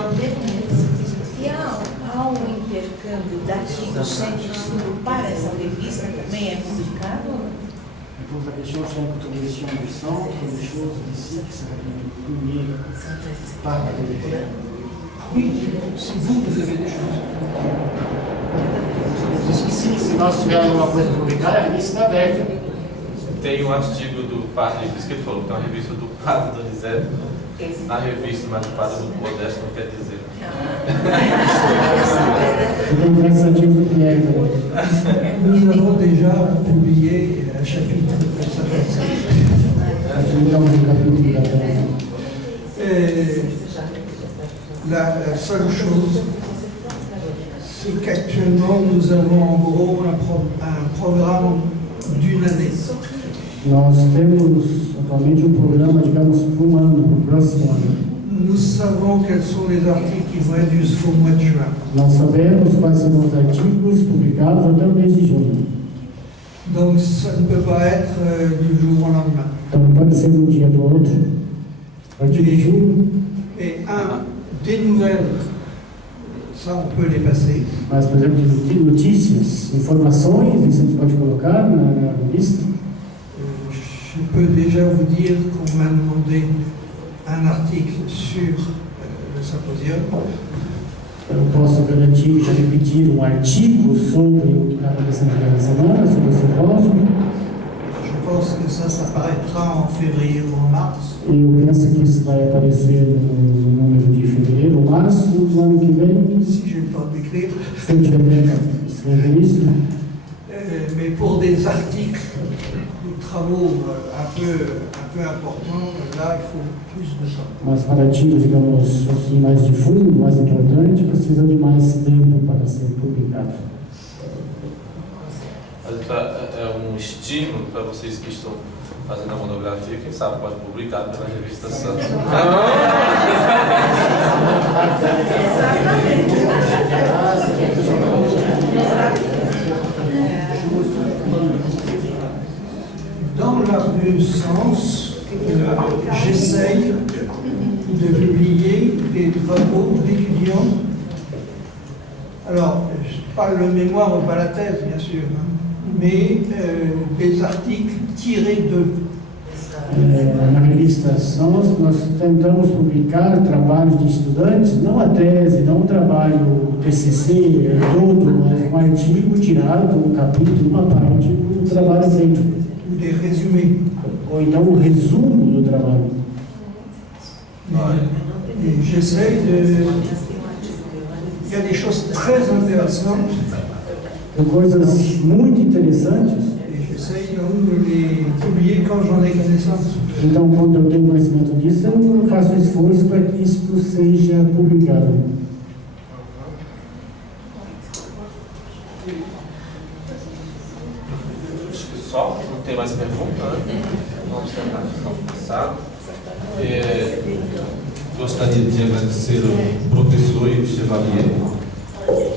E há um intercâmbio de artigos sem estudo para essa revista também é publicado? Pour la question, c'est une contribution du centre, des choses d'ici qui seraient publiées par la revista. Oui, si vous avez des choses. Se nós tivermos alguma coisa para publicar, a revista está aberta. Tem um artigo do padre, por isso que ele falou, tem uma revista do padre Donizete, na revista, mas o padre Modesto não quer dizer. Tem grandes artigos do Pierre. Nous avons déjà publié un chapitre de ça. Então, no capítulo da La seule chose, c'est qu'actuellement, nous avons en gros un programme d'une année. Nós temos atualmente programa, digamos, para ano, para o próximo ano. Nous savons quels sont les articles qui vont être jusqu'au mois de juin. Nós sabemos quais serão os artigos publicados até o mês de junho. Donc ça ne peut pas être du jour au lendemain. Então não pode ser de um dia para o outro. A partir de junho, Et des nouvelles, ça on peut les passer. mas, por exemplo, de notícias, informações, isso a gente pode colocar na lista. Je peux déjà vous dire qu'on m'a demandé un article sur le symposium. Eu posso garantir, já me pediram um artigo sobre o que está acontecendo naquela semana, sobre o simpósio. Je pense que ça paraîtra en février ou en mars. Eu penso que isso vai aparecer no número de fevereiro ou março do ano que vem, Si j'ai le temps d'écrire. se eu tiver tempo de escrever isso. Mais pour des articles, des travaux un peu importants, là il faut plus de temps. Mas para artigos, digamos, assim, mais de fundo, mais importante, precisa de mais tempo para ser publicado. É um estímulo para vocês que estão fazendo a monografia, quem sabe pode publicar pela revista Santos. Dans la revue Sens, j'essaye de publier des travaux d'étudiants. Alors, pas le mémoire ou pas la thèse, bien sûr, hein, mais des articles tirés de. Na revista Sons, nós tentamos publicar trabalhos de estudantes, não a tese, não o trabalho TCC todo, mas um artigo tirado, um capítulo, uma parte do trabalho feito. Ou des résumés. Ou então o resumo do trabalho. Et j'essaye de. Il y a des choses très intéressantes Tem coisas muito interessantes. et j'essaye donc de les publier quand j'en ai connaissance. Então, quando eu tenho conhecimento disso, eu faço um esforço para que isso seja publicado. Acho que só, não tem mais pergunta, né? Vamos tentar passar. Gostaria de agradecer ao professor Yves Chevalier,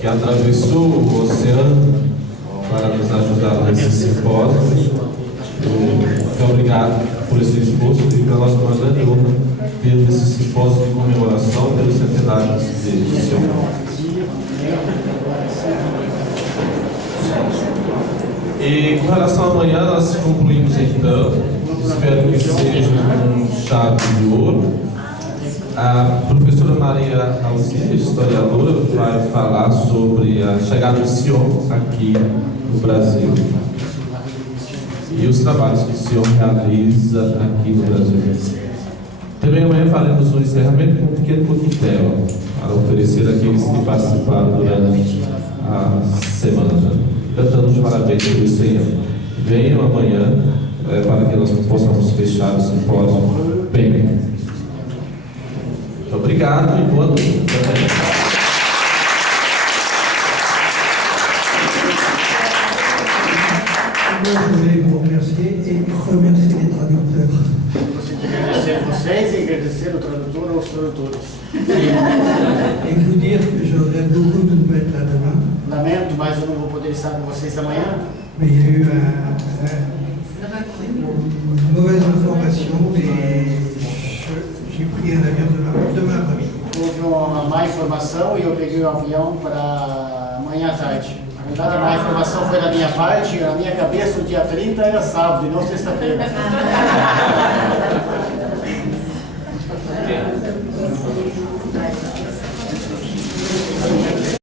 que atravessou o oceano para nos ajudar nesse simpósio. Muito obrigado por esse esforço e para nós uma grande honra ter esse simpósio de comemoração pelo centenário do senhor. E com relação a amanhã, nós concluímos então. Espero que seja um chave de ouro. A professora Maria Alcide, historiadora, vai falar sobre a chegada do Sion aqui no Brasil e os trabalhos que o Sion realiza aqui no Brasil. Também amanhã faremos um encerramento com um pequeno coquetel para oferecer àqueles que participaram durante a semana, cantando os parabéns pelo Senhor. Venham amanhã para que nós possamos fechar o simpósio bem. Muito obrigado e boa noite. Je voulais vous remercier et remercier les traducteurs. Agradecer vocês e agradecer o tradutor aos tradutores. Et vous dire que je regrette beaucoup de ne pas être là demain. Lamento, mas eu não vou poder estar com vocês amanhã. Mais il y a eu une mauvaise information et j'ai pris un avion demain après-midi. Houve uma má informação e eu peguei o avião para amanhã à tarde. Na verdade, a má informação foi da minha parte, na minha cabeça o dia 30 era sábado e não sexta-feira.